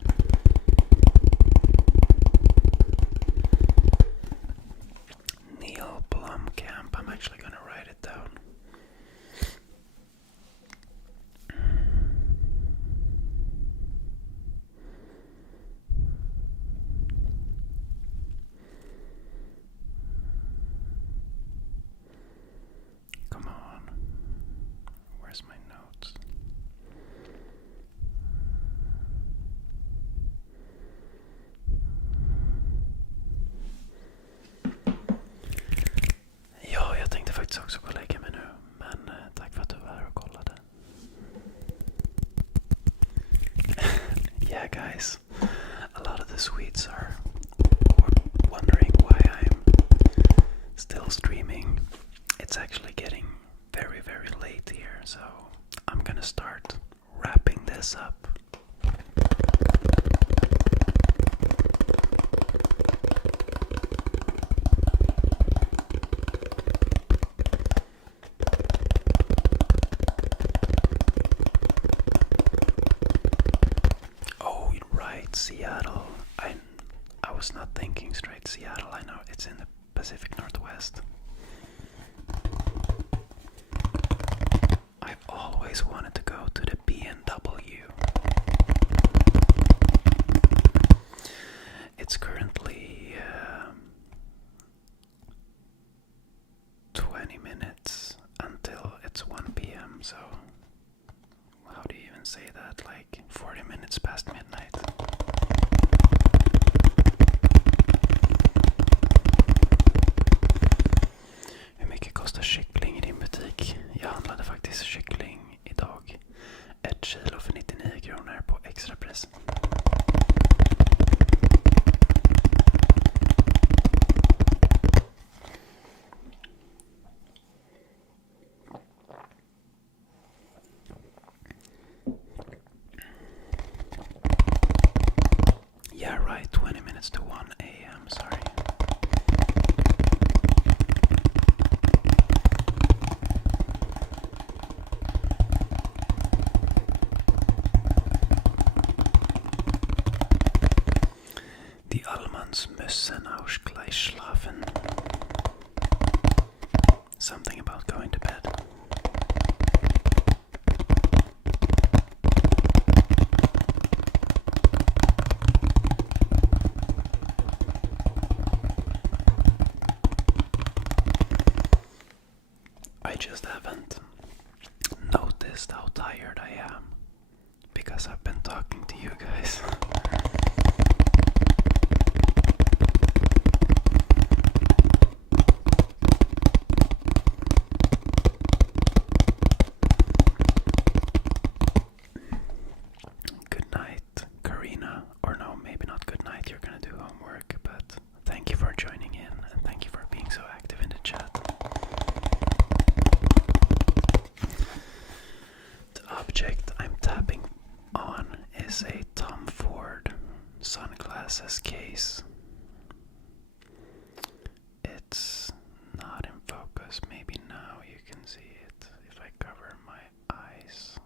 Neil Blomkamp, I'm actually gonna write it down. Come on. Where's my notes? Ja, jag tänkte faktiskt också gå och lägga mig nu. Men tack för att du var här och kollade. Yeah, guys. A lot of the Swedes are wondering why I'm still streaming. It's actually getting very, very late here, so I'm gonna start wrapping this up. Oh, right, Seattle. I was not thinking straight. Seattle, I know it's in the Pacific Northwest. I've always wanted to go to the B&W. It's currently 20 minutes until it's 1 p.m. So how do you even say that? Like 40 minutes past midnight. Hur mycket kostar kyckling i din butik? Jag handlade faktiskt kyckling idag. 1 kilo för 99 kronor på extrapris. müssen auch gleich schlafen. Something about going to bed. I just haven't noticed how tired I am because I've been talking to you guys. Good night, Karina. Or no, maybe not good night, you're gonna do homework, but thank you for joining in and thank you for being so active in the chat. The object I'm tapping on is a Tom Ford sunglasses case. It's not in focus. Maybe now you can see it if I cover my eyes.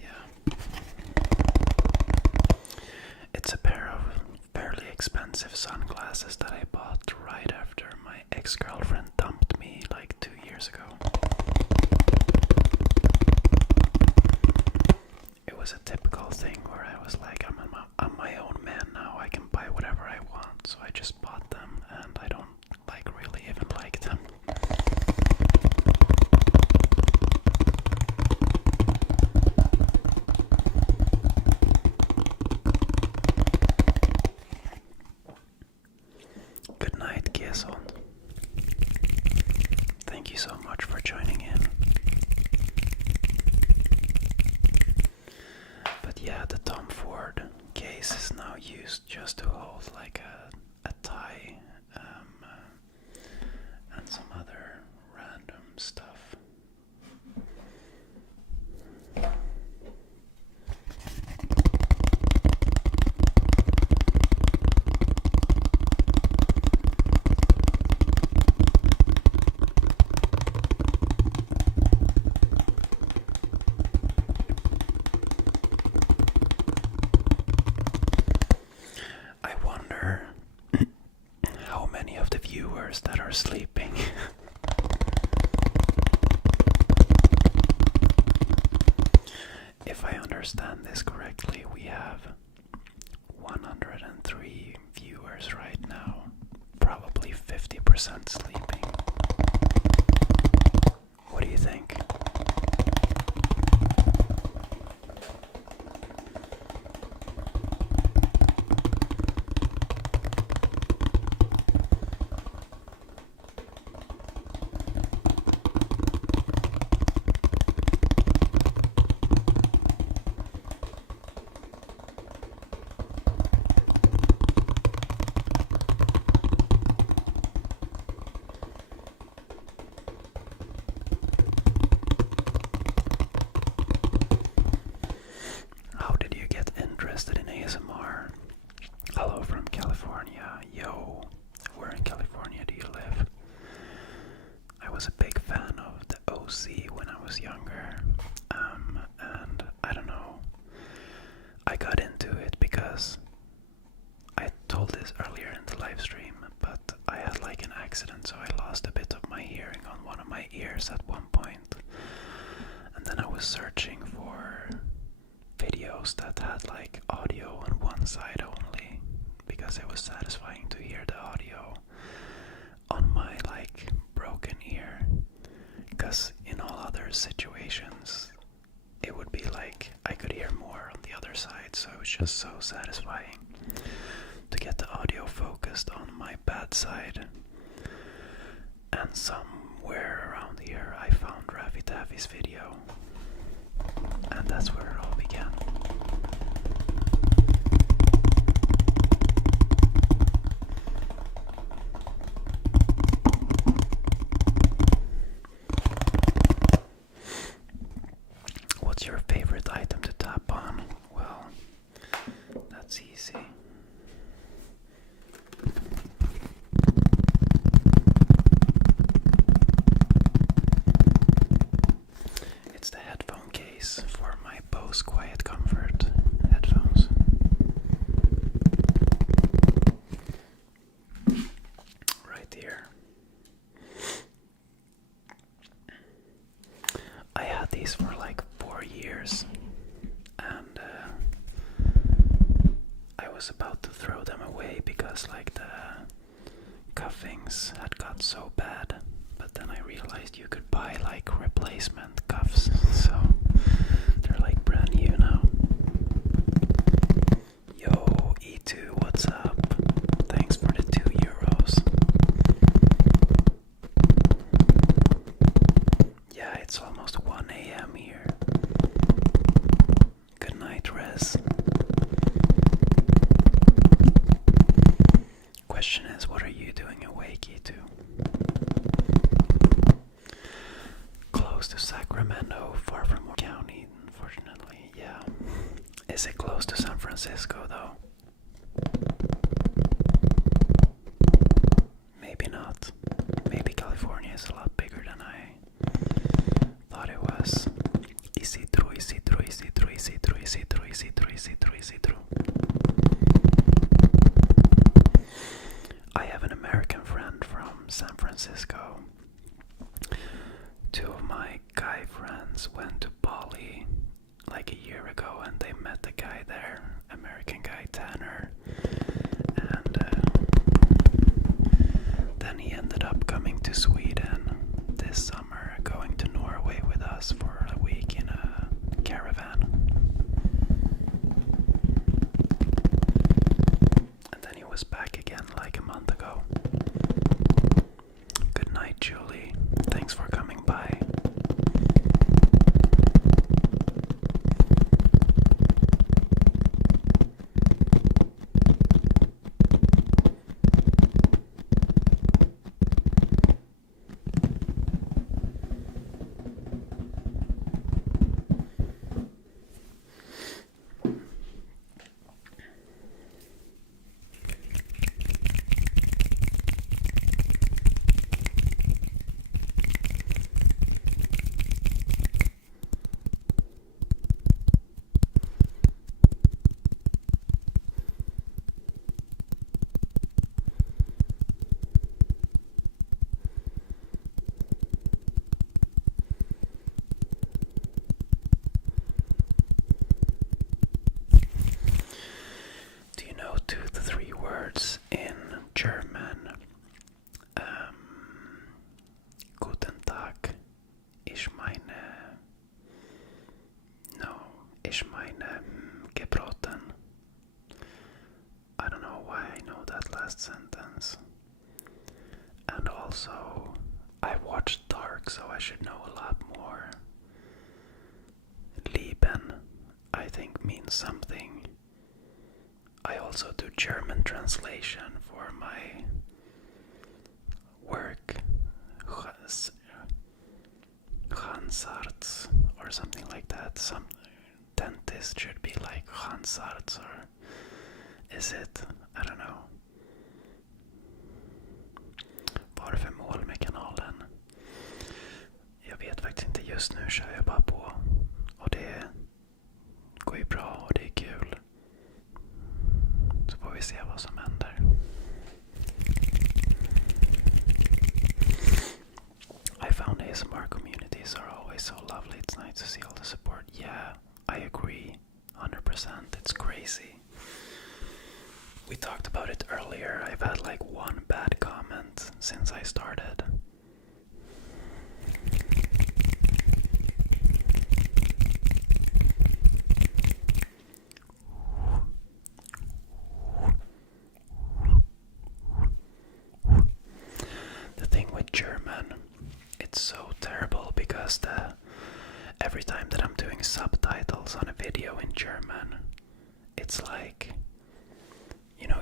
Yeah. It's a pair of fairly expensive sunglasses that I bought right after my ex-girlfriend dumped me like 2 years ago. It was a typical thing where I was like, I'm my own man now, I can buy whatever I want, so I just bought them and I don't really even like them. Good night, Gesson. Thank you so much for joining in. But yeah, the Tom Ford case is now used just to hold like a tie and some other random stuff. I wonder how many of the viewers that are sleeping. If I understand this correctly, we have 103 viewers right now, probably 50% sleeping. What do you think? How did you get interested in ASMR? Hello from California. Yo, where in California do you live? I was a big fan of the OC when I was younger. And I don't know. I got into it because I told this earlier in the live stream, but I had like an accident, so I lost a bit of my hearing on one of my ears at one point. And then I was searching for videos that had like audio on one side only, because it was satisfying to hear the audio on my like broken ear, because in all other situations it would be like I could hear more on the other side, so it was just so satisfying to get the audio focused on my bad side. And somewhere around here I found Raffy Taffy's video, and that's where it all began. What's your favorite item to tap on? Well, that's easy. It's the headphone case for my Bose Quiet Comfort. replacement cuffs, so they're like brand new now. Yo, E2, what's up? Thanks for the €2. Yeah, it's almost 1 a.m. here. Good night, Rez. Question is, what are you doing awake, E2? Close to Sacramento, far from Orange County, unfortunately, yeah. Is it close to San Francisco, though? Maybe not. Maybe California is a lot bigger than I thought it was. Isidro. I have an American friend from San Francisco. Two of my guy friends went to Bali like a year ago and they met the guy there, American guy Tanner. And then he ended up coming to Sweden this summer, going to Norway with us for a week in a caravan. And then he was back again like a month ago. Good night, Julie. Thanks for coming by. In German, Guten Tag, ich meine gebroten. I don't know why I know that last sentence. And also, I watched Dark, so I should know a lot more. Lieben, I think, means something. I also do German translation for my work, Hansarts or something like that. Some dentist should be like Hansarts, or is it? I don't know. Vad är det för mål med kanalen? Jag vet faktiskt inte, just nu kör jag bara på. Och det går ju bra och det är kul. Så får vi se vad som händer. I found ASMR communities are always so lovely. It's nice to see all the support. Yeah, I agree. 100%. It's crazy. We talked about it earlier. I've had like one bad comment since I started. The thing with German, it's so terrible because every time that I'm doing subtitles on a video in German, it's like,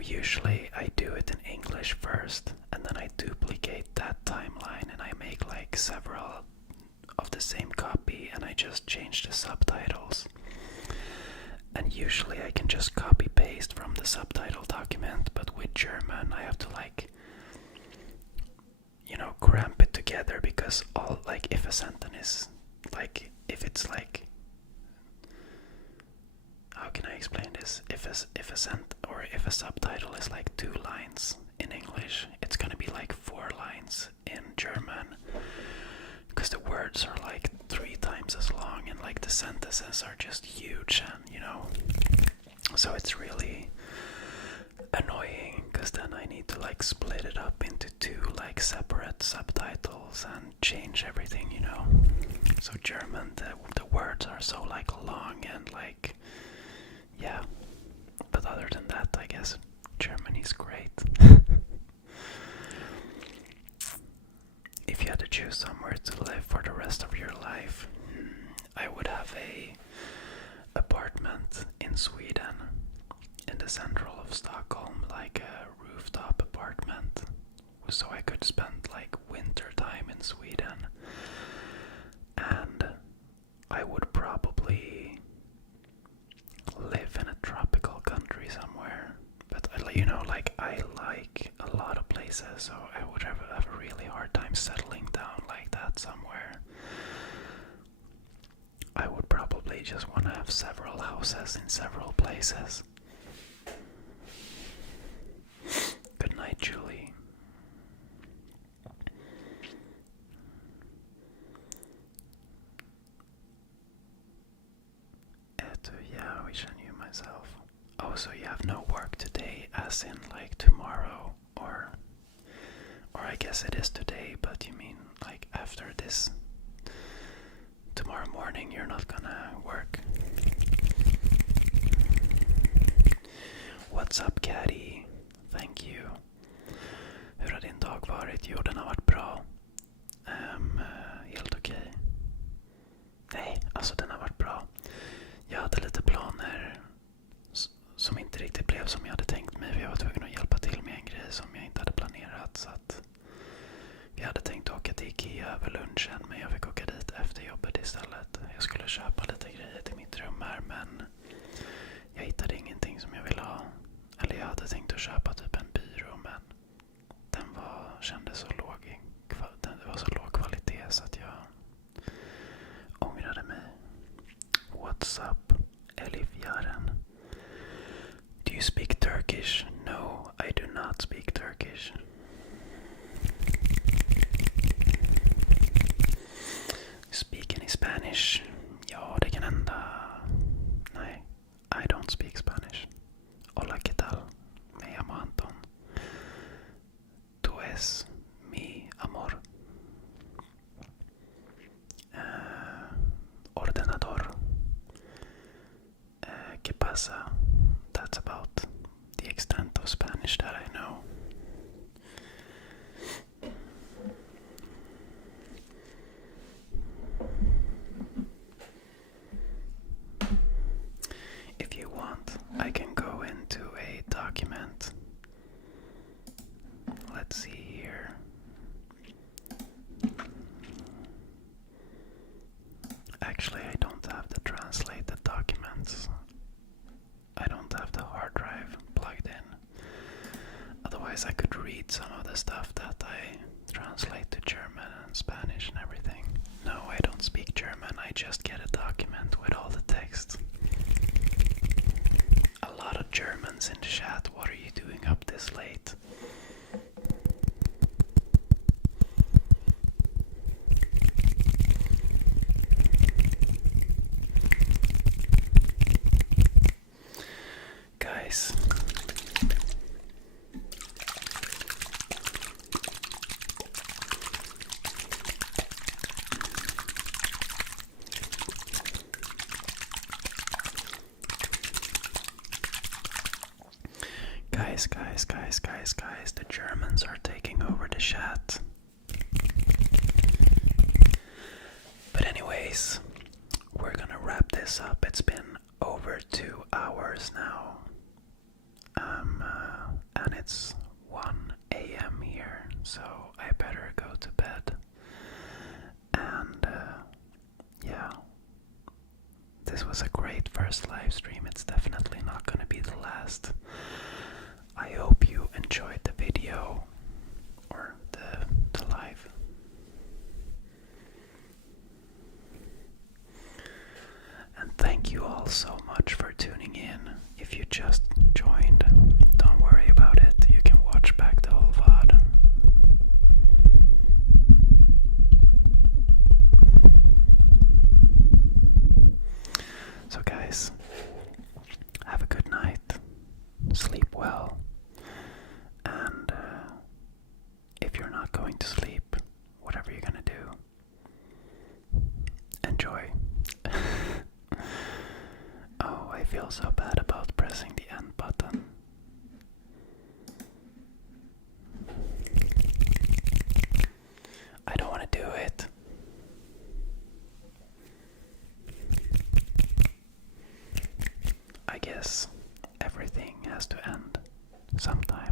usually I do it in English first, and then I duplicate that timeline and I make like several of the same copy and I just change the subtitles. And usually I can just copy paste from the subtitle document, but with German I have to cramp it together, because if a sentence is if it's how can I explain this? If a subtitle is like 2 lines in English, it's gonna be like 4 lines in German, because the words are like 3 times as long and like the sentences are just huge, and so it's really annoying, because then I need to split it up into 2 separate subtitles and change everything. So German, the words are so like long and like, yeah. But other than that, I guess Germany's great. If you had to choose somewhere to live for the rest of your life, I would have a apartment in Sweden, in the central of Stockholm, like a rooftop apartment, so I could spend like winter time in Sweden. And I would probably live in a tropical country somewhere. But like I like a lot of places, so I would have a really hard time settling down like that somewhere. I would probably just want to have several houses in several places. Good night, Julie. Yeah, we should knew myself. Oh, so you have no work today, as in like tomorrow, or I guess it is today, but you mean like after this, tomorrow morning you're not gonna work. What's up, Caddy? Thank you. Hur har din dag varit? Jo, den har varit bra. Helt okej. Nej, alltså den har varit bra. Jag hade lite planer som inte riktigt blev som jag hade tänkt mig. Jag var tvungen att hjälpa till med en grej som jag inte hade planerat. Så att vi hade tänkt åka till Ikea över lunchen, men jag fick åka dit efter jobbet istället. Jag skulle köpa lite grejer till mitt rum här, men jag hittade ingenting som jag ville ha. Eller jag hade tänkt att köpa typ en byrå, men kändes så låg. Det var så låg kvalitet så att jag ångrade mig. What's up, Elif Yaren? Do you speak Turkish? No, I do not speak Turkish. Speak any Spanish? Ja, det kan hända. Nej, I don't speak Spanish. Hola, ¿qué tal? Me llamo Anton. Tú es mi amor. Ordenador. ¿Qué pasa? That's about the extent of Spanish that I know. If you want, I can go into a document. Let's see here. Actually, I don't have the translated documents. I don't have the hard drive plugged in. Otherwise, I could read some of the stuff that I translate to German and Spanish and everything. No, I don't speak German. I just get a document with all the text. A lot of Germans in the chat. What are you doing up this late? Guys. Guys, the Germans are taking over the chat. But anyways, we're gonna wrap this up. It's been over 2 hours now. And it's 1 a.m. here, so I better go to bed. And yeah, this was a great first live stream. It's definitely not gonna be the last. I hope you enjoyed the video or the live. And thank you all so much for tuning in. If you just joined, don't worry about it. You can watch back the whole VOD. So guys, have a good night. Sleep well. And if you're not going to sleep, whatever you're gonna do, feel so bad about pressing the end button. I don't want to do it. I guess everything has to end sometime.